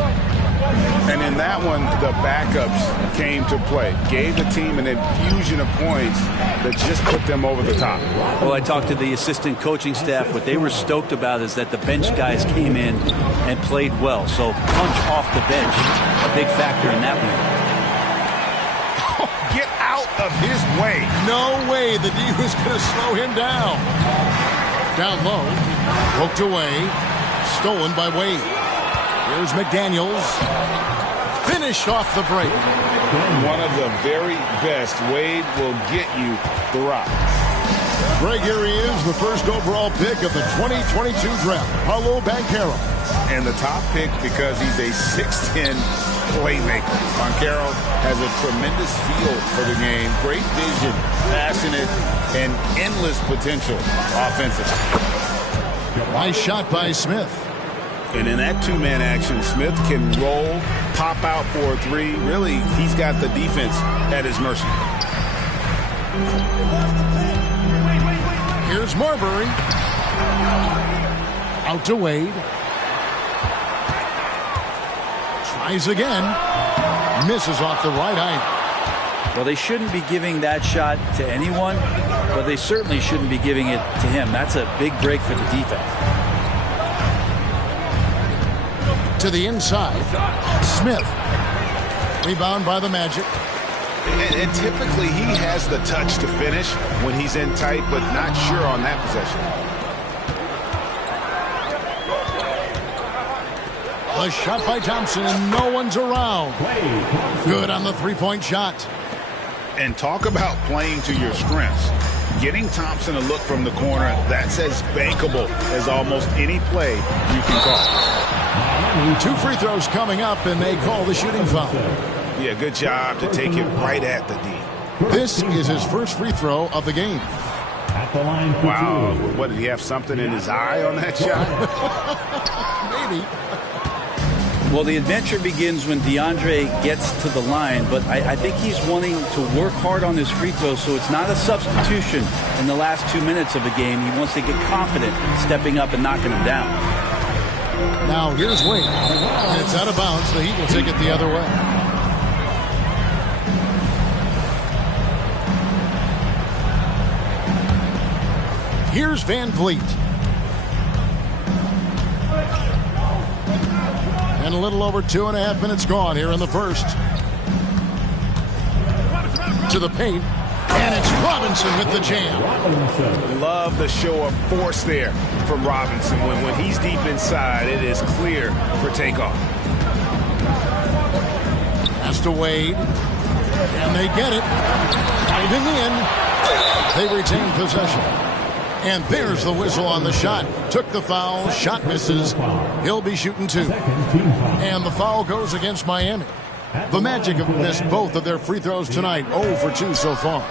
And in that one, the backups came to play, gave the team an infusion of points that just put them over the top. Well, I talked to the assistant coaching staff. What they were stoked about is that the bench guys came in and played well. So punch off the bench, a big factor in that one. Get out of his way. No way the D was going to slow him down. Down low, poked away, stolen by Wade. Here's McDaniels. Finished off the break. One of the very best. Wade will get you the rock. Greg, here he is, the first overall pick of the 2022 draft, Paolo Banchero. And the top pick because he's a 6'10 playmaker. Banchero has a tremendous feel for the game, great vision, passionate, and endless potential offensively. Nice shot by Smith. And in that two-man action, Smith can roll, pop out for a three. Really, he's got the defense at his mercy. Here's Marbury. Out to Wade. Tries again. Misses off the right eye. Well, they shouldn't be giving that shot to anyone, but they certainly shouldn't be giving it to him. That's a big break for the defense. To the inside. Smith. Rebound by the Magic. And typically he has the touch to finish when he's in tight, but not sure on that possession. A shot by Thompson, and no one's around. Good on the three-point shot. And talk about playing to your strengths. Getting Thompson a look from the corner, that's as bankable as almost any play you can call. 2 free throws coming up, and they call the shooting foul. Yeah, good job to take it right at the D. This is his first free throw of the game. Wow, what, did he have something in his eye on that shot? Maybe. Well, the adventure begins when DeAndre gets to the line, but I think he's wanting to work hard on his free throws, so it's not a substitution in the last 2 minutes of the game. He wants to get confident stepping up and knocking them down. Now here's Wade. And it's out of bounds. The Heat will take it the other way. Here's Van Vliet. And a little over 2.5 minutes gone here in the first. To the paint. And it's Robinson with the jam. Love the show of force there from Robinson. When he's deep inside, it is clear for takeoff. Pass to Wade. And they get it. Diving in. They retain possession. And there's the whistle on the shot. Took the foul. Shot misses. He'll be shooting 2. And the foul goes against Miami. The Magic have missed both of their free throws tonight. 0 for 2 so far.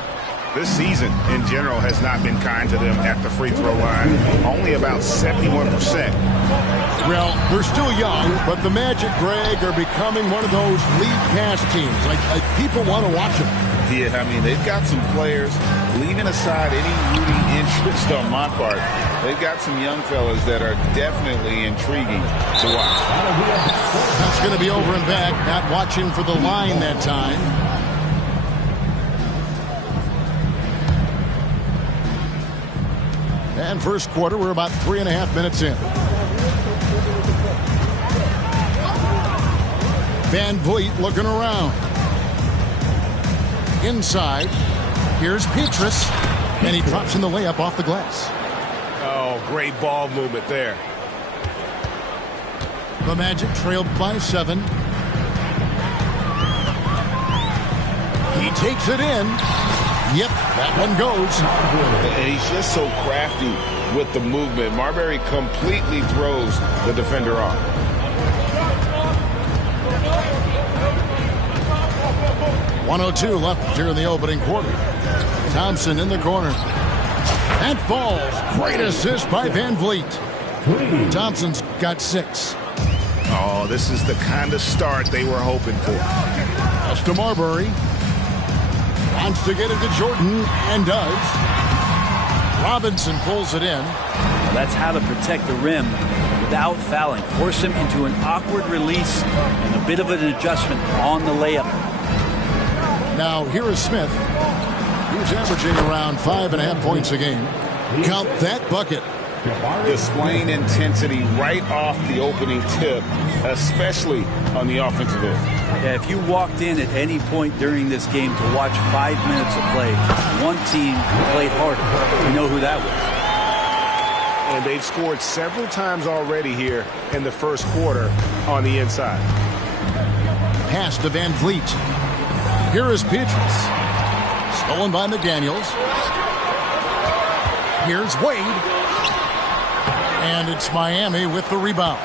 This season, in general, has not been kind to them at the free throw line. Only about 71%. Well, they're still young, but the Magic, Greg, are becoming one of those lead pass teams. Like people want to watch them. Yeah, I mean, they've got some players, leaving aside any rooting interest on my part, they've got some young fellas that are definitely intriguing to watch. That's going to be over and back, not watching for the line that time. And first quarter, we're about 3.5 minutes in. Van Vliet looking around. Inside, here's Petrus, and he drops in the layup off the glass. Oh, great ball movement there. The Magic trailed by 7. He takes it in. Yep, that one goes. And he's just so crafty with the movement. Marbury completely throws the defender off. .102 left here in the opening quarter. Thompson in the corner. That falls. Great assist by Van Vliet. Thompson's got 6. Oh, this is the kind of start they were hoping for. Pass to Marbury. Wants to get it to Jordan, and does. Robinson pulls it in. That's how to protect the rim without fouling. Force him into an awkward release and a bit of an adjustment on the layup. Now here is Smith. He's averaging around 5.5 points a game. Count that bucket. Displaying intensity right off the opening tip, especially on the offensive end. Yeah, if you walked in at any point during this game to watch 5 minutes of play, one team played harder. You know who that was. And they've scored several times already here in the first quarter on the inside. Pass to Van Vliet. Here is Petrus. Stolen by McDaniels. Here's Wade. And it's Miami with the rebound.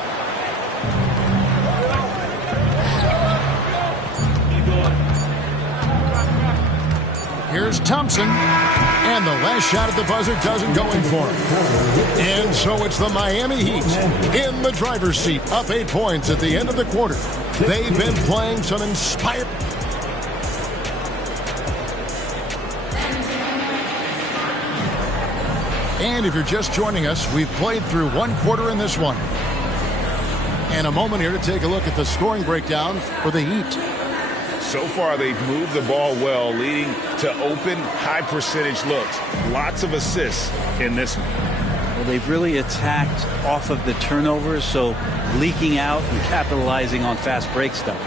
Here's Thompson. And the last shot at the buzzer doesn't go in for him. And so it's the Miami Heat in the driver's seat, up 8 points at the end of the quarter. They've been playing some inspired. And if you're just joining us, we've played through one quarter in this one. And a moment here to take a look at the scoring breakdown for the Heat. So far, they've moved the ball well, leading to open, high-percentage looks. Lots of assists in this one. Well, they've really attacked off of the turnovers, so leaking out and capitalizing on fast break stuff.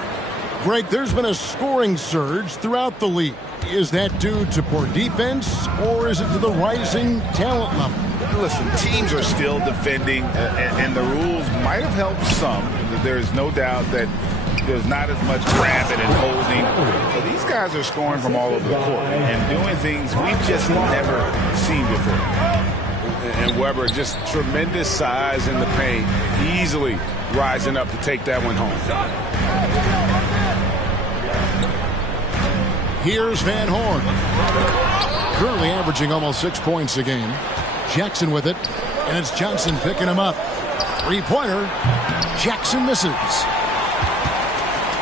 Greg, there's been a scoring surge throughout the league. Is that due to poor defense, or is it to the rising talent level? Listen, teams are still defending, and the rules might have helped some. There's no doubt that there's not as much grabbing and holding. But these guys are scoring from all over the court and doing things we've just never seen before. And Webber, just tremendous size in the paint, easily rising up to take that one home. Here's Van Horn. Currently averaging almost 6 points a game. Jackson with it, and it's Johnson picking him up. Three-pointer. Jackson misses.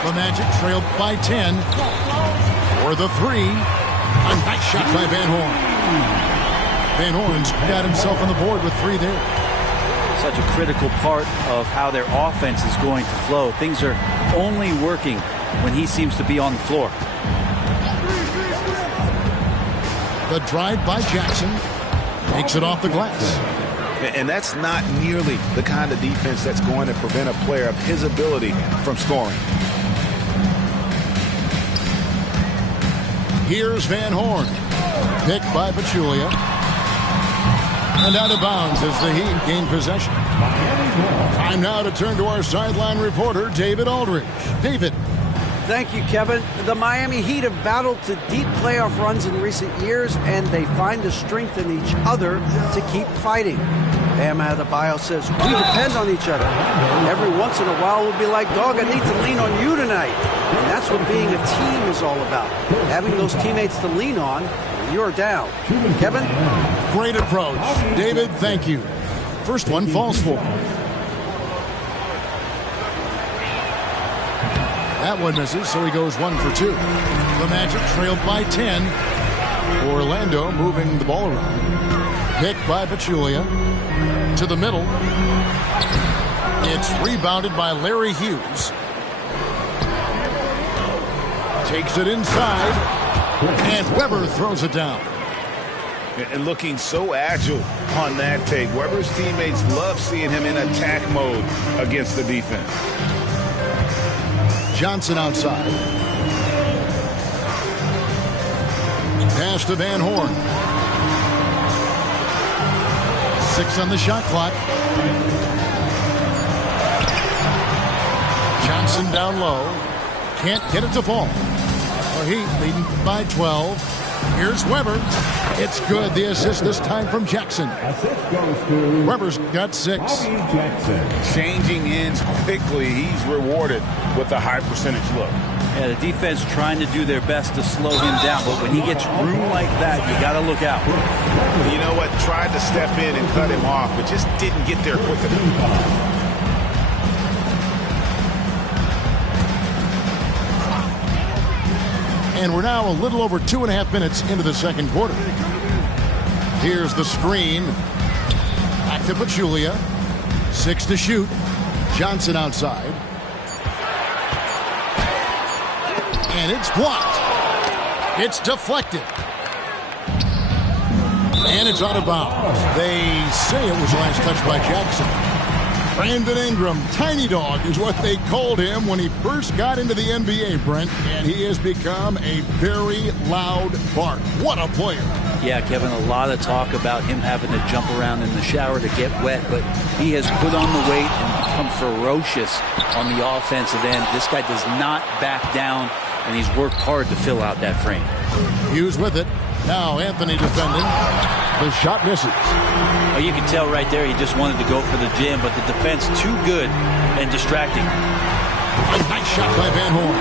The Magic trailed by 10. For the three. A nice shot by Van Horn. Van Horn's got himself on the board with 3 there. Such a critical part of how their offense is going to flow. Things are only working when he seems to be on the floor. The drive by Jackson takes it off the glass. And that's not nearly the kind of defense that's going to prevent a player of his ability from scoring. Here's Van Horn. Picked by Pachulia. And out of bounds as the Heat gain possession. Time now to turn to our sideline reporter, David Aldridge. David. Thank you, Kevin. The Miami Heat have battled to deep playoff runs in recent years, and they find the strength in each other to keep fighting. Bam Adebayo says, we depend on each other. Every once in a while, we'll be like, dog, I need to lean on you tonight. And that's what being a team is all about. Having those teammates to lean on when you're down. Kevin? Great approach. David, thank you. First one falls for him. That one misses, so he goes 1 for 2. The Magic trailed by 10. Orlando moving the ball around. Picked by Pachulia. To the middle. It's rebounded by Larry Hughes. Takes it inside. And Webber throws it down. And looking so agile on that take. Webber's teammates love seeing him in attack mode against the defense. Johnson outside. Pass to Van Horn. 6 on the shot clock. Johnson down low. Can't get it to fall. The Heat leading by 12. Here's Webber. It's good. The assist this time from Jackson. Webber's got 6. Changing ends quickly. He's rewarded with a high percentage look. Yeah, the defense trying to do their best to slow him down, but when he gets room like that, you got to look out. You know what? Tried to step in and cut him off, but just didn't get there quick enough. And we're now a little over 2.5 minutes into the second quarter. Here's the screen. Back to Pachulia. 6 to shoot. Johnson outside. And it's blocked. It's deflected. And it's out of bounds. They say it was last touched by Jackson. Brandon Ingram, Tiny Dog is what they called him when he first got into the NBA, Brent. And he has become a very loud bark. What a player. Yeah, Kevin, a lot of talk about him having to jump around in the shower to get wet, but he has put on the weight and become ferocious on the offensive end. This guy does not back down, and he's worked hard to fill out that frame. Hughes with it. Now Anthony defending. The shot misses. Oh, you can tell right there he just wanted to go for the jam, but the defense too good and distracting. A nice shot by Van Horn.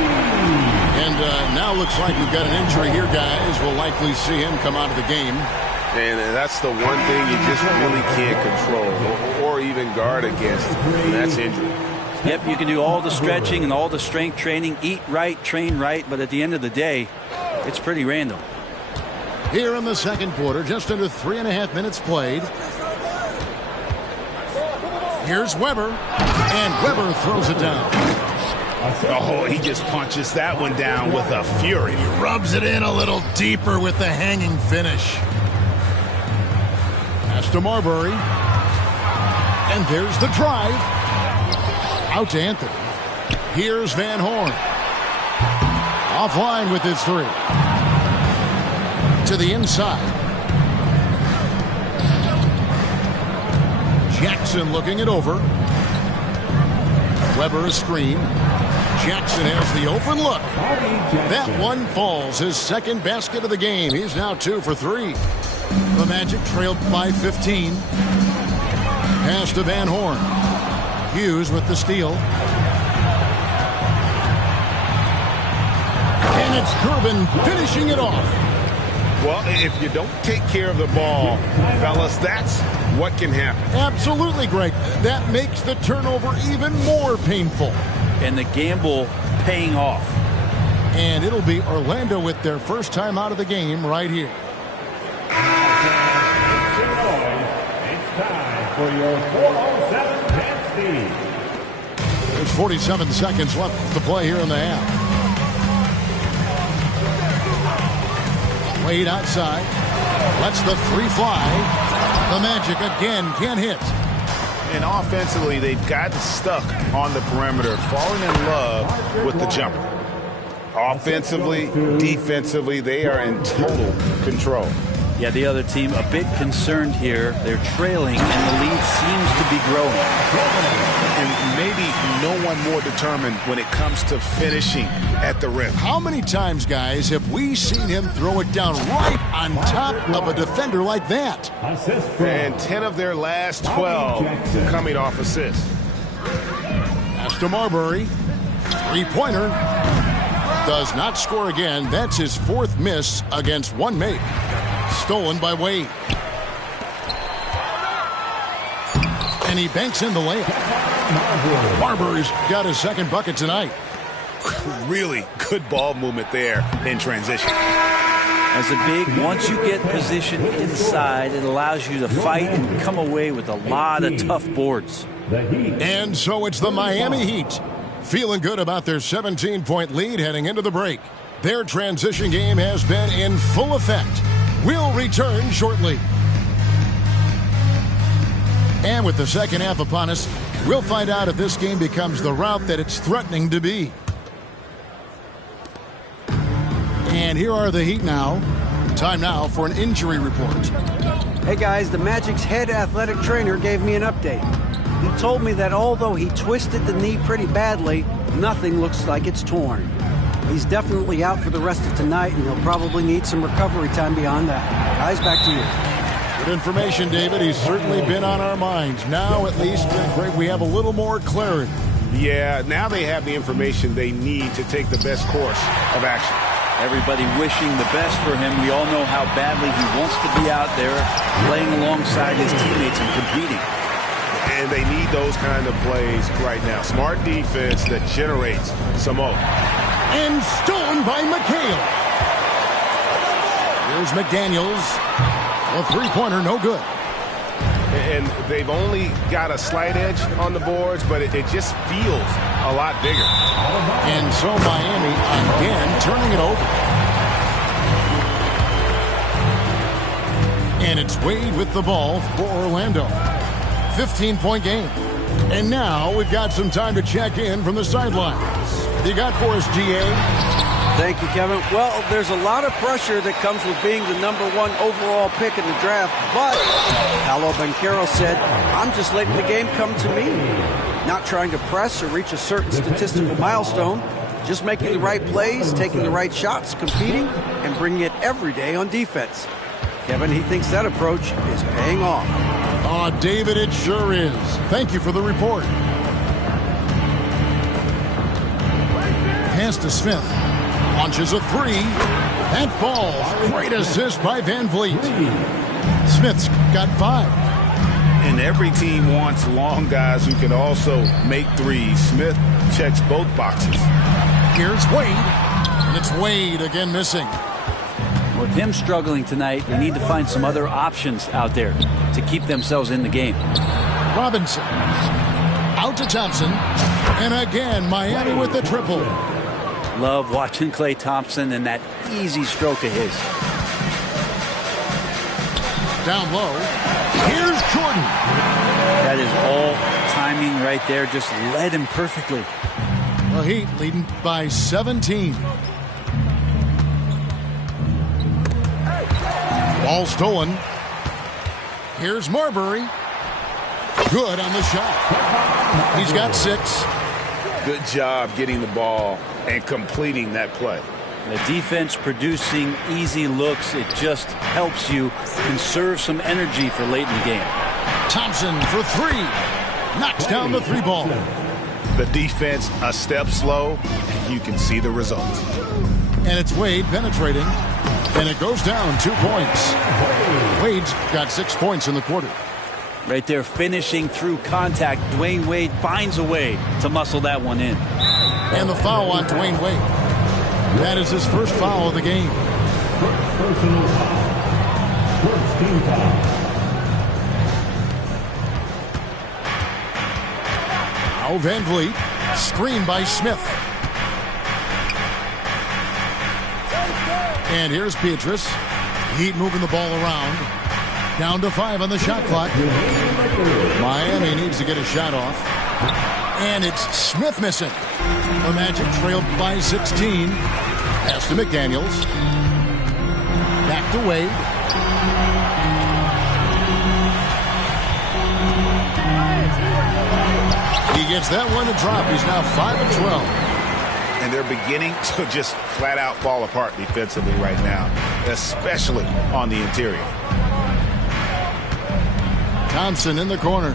And now looks like we've got an injury here, guys. We'll likely see him come out of the game. And that's the one thing you just really can't control or even guard against, and that's injury. Yep, you can do all the stretching and all the strength training, eat right, train right, but at the end of the day, it's pretty random. Here in the second quarter, just under 3.5 minutes played. Here's Weber, and Weber throws it down. Oh, he just punches that one down with a fury. He rubs it in a little deeper with the hanging finish. Pass to Marbury. And there's the drive. Out to Anthony. Here's Van Horn. Offline with his 3. To the inside. Jackson looking it over. Weber a screen. Jackson has the open look. That one falls. His second basket of the game. He's now 2 for 3. The Magic trailed by 15. Pass to Van Horn. Hughes with the steal. And it's Durbin finishing it off. Well, if you don't take care of the ball, fellas, that's what can happen. Absolutely, Greg. That makes the turnover even more painful. And the gamble paying off. And it'll be Orlando with their first time out of the game right here. It's time for your 407 chance lead. There's 47 seconds left to play here in the half. Wade outside. Lets the 3 fly. The Magic again can't hit. And offensively, they've gotten stuck on the perimeter, falling in love with the jumper. Offensively, defensively, they are in total control. Yeah, the other team a bit concerned here. They're trailing, and the lead seems to be growing. And maybe no one more determined when it comes to finishing at the rim. How many times, guys, have we seen him throw it down right on top of a defender like that? And 10 of their last 12 coming off assists. Pass to Marbury. 3-pointer. Does not score again. That's his 4th miss against 1 make. Stolen by Wade. And he banks in the layup. Marbury's got his 2nd bucket tonight. Really good ball movement there in transition. As a big, once you get position inside, it allows you to fight and come away with a lot of tough boards. And so it's the Miami Heat. Feeling good about their 17-point lead heading into the break. Their transition game has been in full effect. We'll return shortly. And with the second half upon us, we'll find out if this game becomes the route that it's threatening to be. And here are the Heat now. Time now for an injury report. Hey guys, the Magic's head athletic trainer gave me an update. He told me that although he twisted the knee pretty badly, nothing looks like it's torn. He's definitely out for the rest of tonight, and he'll probably need some recovery time beyond that. Guys, back to you. Good information, David. He's certainly been on our minds. Now, at least, Greg, we have a little more clarity. Yeah, now they have the information they need to take the best course of action. Everybody wishing the best for him. We all know how badly he wants to be out there playing alongside his teammates and competing. And they need those kind of plays right now. Smart defense that generates some hope. And stolen by McHale. Here's McDaniels. A three-pointer, no good. And they've only got a slight edge on the boards, but it just feels a lot bigger. And so Miami again turning it over. And it's Wade with the ball for Orlando. 15-point game. And now we've got some time to check in from the sidelines. What you got for us, GA? Thank you, Kevin. Well, there's a lot of pressure that comes with being the #1 overall pick in the draft, but Paolo Banchero said, I'm just letting the game come to me. Not trying to press or reach a certain statistical milestone, just making the right plays, taking the right shots, competing, and bringing it every day on defense. Kevin, he thinks that approach is paying off. Oh, David, it sure is. Thank you for the report. Pass to Smith. Launches a three. That falls. Great assist by Van Vliet. Smith's got 5. And every team wants long guys who can also make threes. Smith checks both boxes. Here's Wade. And it's Wade again missing. With him struggling tonight, they need to find some other options out there to keep themselves in the game. Robinson. Out to Thompson. And again, Miami with the triple. Love watching Klay Thompson and that easy stroke of his. Down low. Here's Jordan. That is all timing right there. Just led him perfectly. The Heat leading by 17. Ball stolen. Here's Marbury. Good on the shot. He's got 6. Good job getting the ball and completing that play. The defense producing easy looks. It just helps you conserve some energy for late in the game. Thompson for 3. Knocks down the 3 ball. The defense a step slow, and you can see the results. And it's Wade penetrating. And it goes down 2 points. Wade's got 6 points in the quarter. Right there, finishing through contact. Dwayne Wade finds a way to muscle that one in. And the foul on Dwayne Wade. That is his first foul of the game. Personal foul. First team foul. Now Van Vliet. Screen by Smith. And here's Beatrice. Heat moving the ball around. Down to 5 on the shot clock. Miami needs to get a shot off. And it's Smith missing. The Magic trailed by 16. Pass to McDaniels. Back to Wade. He gets that one to drop. He's now 5 of 12. And they're beginning to just flat out fall apart defensively right now, especially on the interior. Thompson in the corner.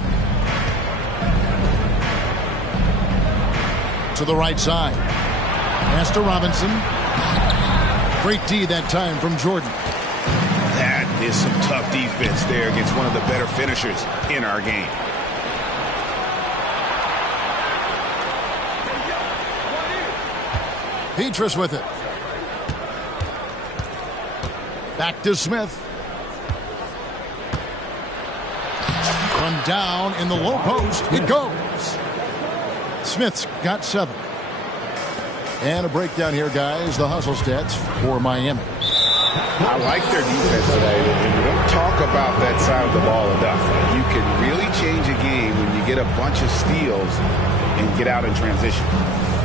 To the right side. Pass to Robinson. Great D that time from Jordan. That is some tough defense there against one of the better finishers in our game. Beatrice with it. Back to Smith. Run down in the low post. It goes. Smith's got 7. And a breakdown here, guys. The hustle stats for Miami. I like their defense today, and we don't talk about that side of the ball enough. You can really change a game when you get a bunch of steals and get out in transition.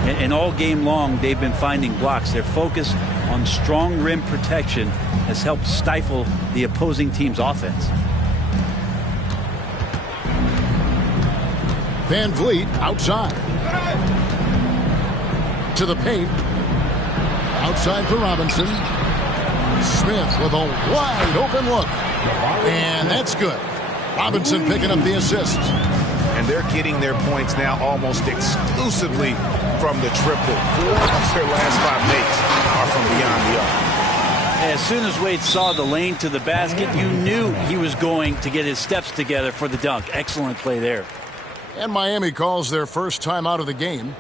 And all game long, they've been finding blocks. Their focus on strong rim protection has helped stifle the opposing team's offense. Van Vliet outside. To the paint. Outside for Robinson. Smith with a wide open look. And that's good. Robinson picking up the assist. And they're getting their points now almost exclusively from the triple. 4 of their last 5 makes are from beyond the arc. As soon as Wade saw the lane to the basket, you knew he was going to get his steps together for the dunk. Excellent play there. And Miami calls their first time out of the game.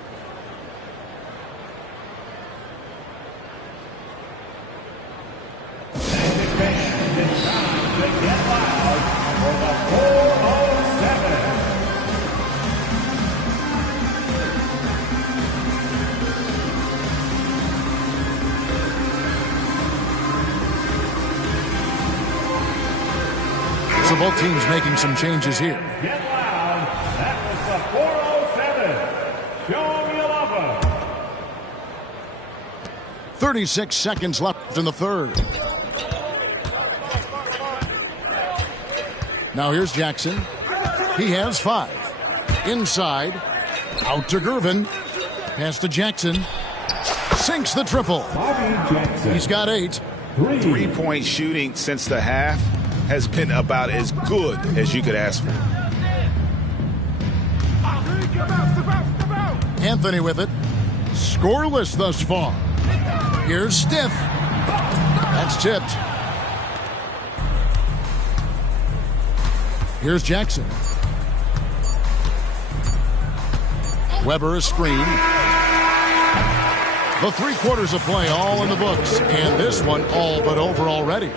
for the 407. So both teams making some changes here. Get loud. That was the 407. Sean Yolova. 36 seconds left in the third. Now here's Jackson. He has 5. Inside. Out to Gervin. Pass to Jackson. Sinks the triple. He's got 8. 3-point shooting since the half has been about as good as you could ask for. Anthony with it. Scoreless thus far. Here's Stiff. That's tipped. Here's Jackson. Weber a screen. The 3 quarters of play all in the books, and this one all but over already.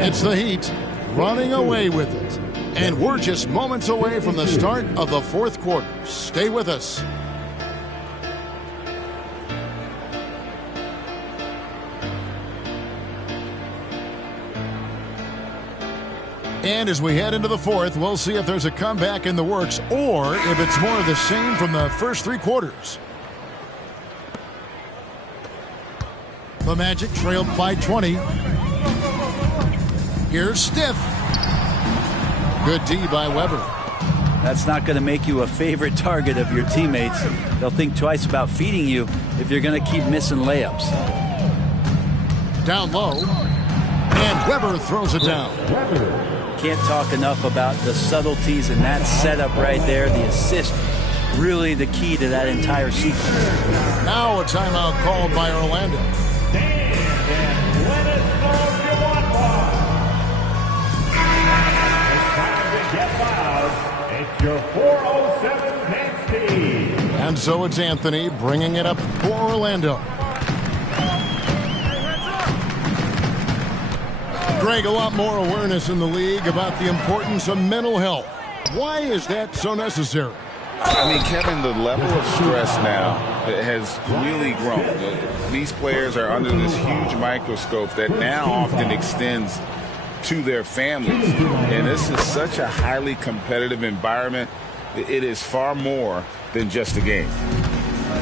It's the Heat running away with it. And we're just moments away from the start of the 4th quarter. Stay with us. And as we head into the 4th, we'll see if there's a comeback in the works or if it's more of the same from the first 3 quarters. The Magic trailed by 20. Here's Stiff. Good D by Weber. That's not going to make you a favorite target of your teammates. They'll think twice about feeding you if you're going to keep missing layups. Down low. And Weber throws it down. Can't talk enough about the subtleties in that setup right there. The assist, really the key to that entire sequence. Now a timeout called by Orlando. It's your 407 next team. And so it's Anthony bringing it up for Orlando. Greg, a lot more awareness in the league about the importance of mental health. Why is that so necessary? I mean, Kevin, the level of stress now has really grown. These players are under this huge microscope that now often extends to their families. And this is such a highly competitive environment. It is far more than just a game.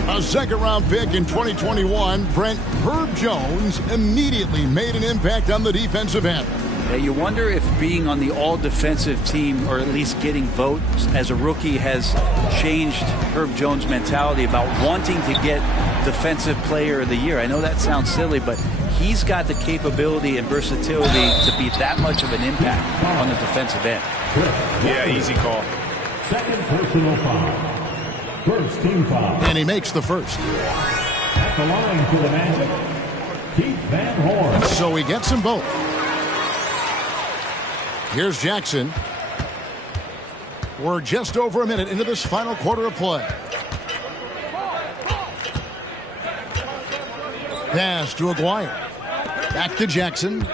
A second-round pick in 2021, Brent Herb Jones immediately made an impact on the defensive end. Yeah, you wonder if being on the all-defensive team, or at least getting votes as a rookie, has changed Herb Jones' mentality about wanting to get Defensive Player of the Year. I know that sounds silly, but he's got the capability and versatility to be that much of an impact on the defensive end. Yeah, easy call. Second personal foul. First team foul. And he makes the first. At the line for the Magic, Keith Van Horn. So he gets them both. Here's Jackson. We're just over a minute into this final quarter of play. Pass to Aguirre. Back to Jackson.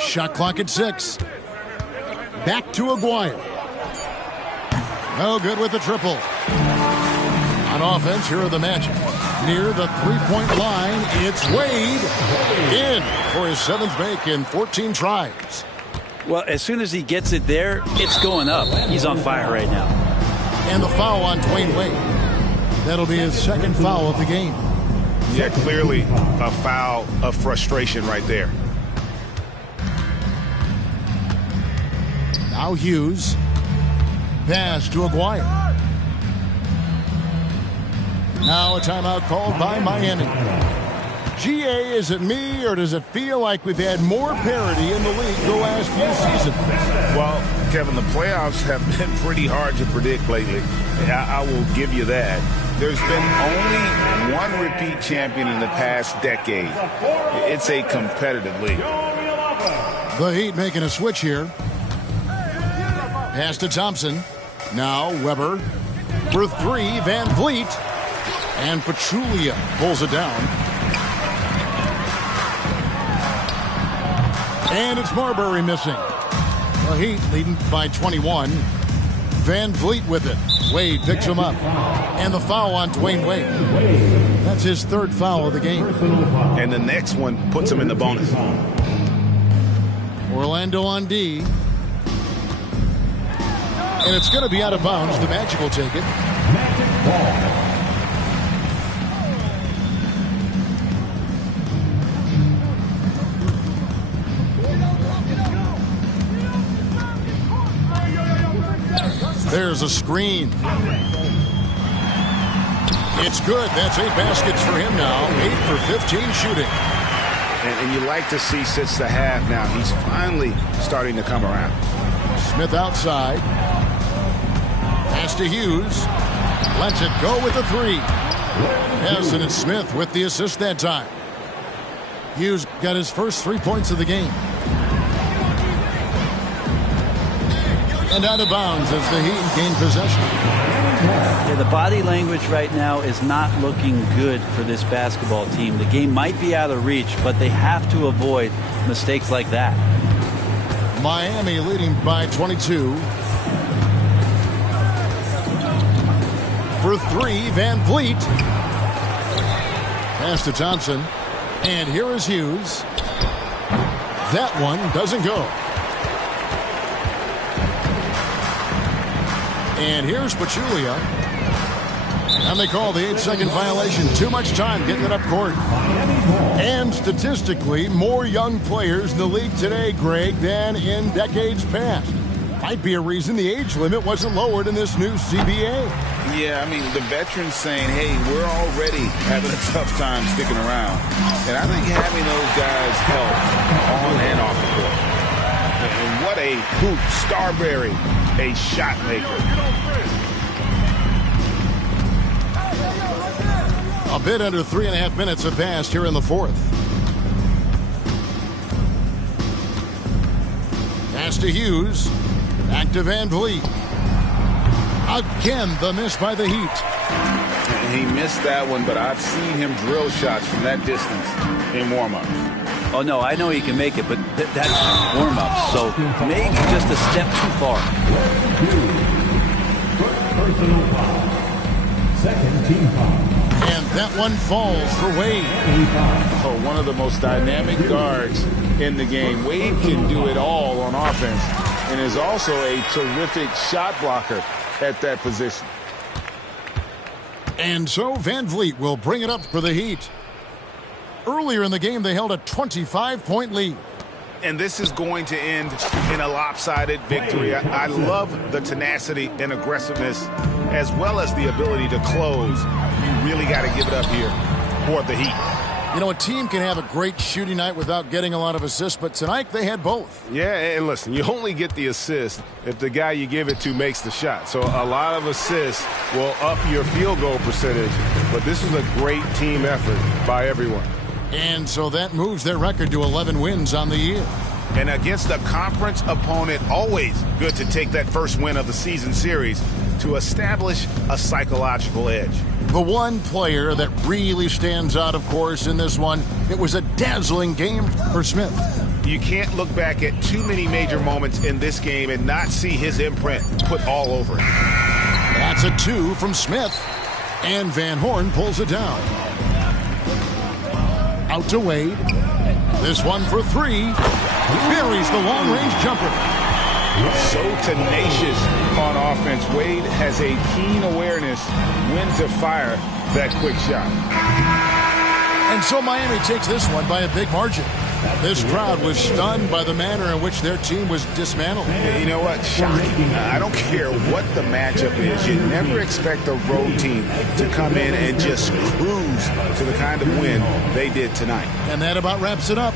Shot clock at 6. Back to Aguirre. No good with the triple. On offense, here are the Magic. Near the three-point line, it's Wade. In for his 7th make in 14 tries. Well, as soon as he gets it there, it's going up. He's on fire right now. And the foul on Dwayne Wade. That'll be his 2nd foul of the game. Yeah, clearly a foul of frustration right there. Now Hughes. Pass to Aguirre. Now a timeout called by Miami. GA, is it me, or does it feel like we've had more parity in the league the last few seasons? Well, Kevin, the playoffs have been pretty hard to predict lately. I will give you that. There's been only one repeat champion in the past decade. It's a competitive league. The Heat making a switch here. Pass to Thompson. Now Weber. For 3, Van Vliet. And Pachulia pulls it down. And it's Marbury missing. The Heat leading by 21. Van Vliet with it. Wade picks him up. And the foul on Dwayne Wade. That's his third foul of the game. And the next one puts him in the bonus. Orlando on D. And it's going to be out of bounds. The Magic will take it. There's a screen. It's good. That's 8 baskets for him now. 8 for 15 shooting. And you like to see since the half now. He's finally starting to come around. Smith outside. Pass to Hughes. Lets it go with the 3. Yes, and it's Smith with the assist that time. Hughes got his first 3 points of the game. And out of bounds as the Heat gain possession. Yeah, the body language right now is not looking good for this basketball team. The game might be out of reach, but they have to avoid mistakes like that. Miami leading by 22. For 3, Van Vliet. Pass to Thompson. And here is Hughes. That one doesn't go. And here's Pachulia. And they call the 8-second violation. Too much time getting it up court. And statistically, more young players in the league today, Greg, than in decades past. Might be a reason the age limit wasn't lowered in this new CBA. Yeah, I mean, the veterans saying, hey, we're already having a tough time sticking around. And I think having those guys help on and off the court. And what a hoop. Starbury, a shot maker. A bit under 3.5 minutes have passed here in the fourth. Pass to Hughes. Back to Van Vliet. Again, the miss by the Heat. He missed that one, but I've seen him drill shots from that distance in warm-up. Oh, no, I know he can make it, but that's warm-up, so maybe just a step too far. Personal foul. Second team foul. And that one falls for Wade. Oh, one of the most dynamic guards in the game. Wade can do it all on offense and is also a terrific shot blocker at that position. And so Van Vliet will bring it up for the Heat. Earlier in the game, they held a 25-point lead. And this is going to end in a lopsided victory. I love the tenacity and aggressiveness as well as the ability to close. You really got to give it up here for the Heat. You know, a team can have a great shooting night without getting a lot of assists, but tonight they had both. Yeah, and listen, you only get the assist if the guy you give it to makes the shot. So a lot of assists will up your field goal percentage, but this was a great team effort by everyone. And so that moves their record to 11 wins on the year. And against a conference opponent, always good to take that first win of the season series to establish a psychological edge. The one player that really stands out, of course, in this one, it was a dazzling game for Smith. You can't look back at too many major moments in this game and not see his imprint put all over it. That's a 2 from Smith. And Van Horn pulls it down. Out to Wade. This one for 3. Buries the long-range jumper. So tenacious on offense. Wade has a keen awareness when to fire that quick shot. And so Miami takes this one by a big margin. This crowd was stunned by the manner in which their team was dismantled. You know what? Shocking. I don't care what the matchup is. You never expect a road team to come in and just cruise to the kind of win they did tonight. And that about wraps it up.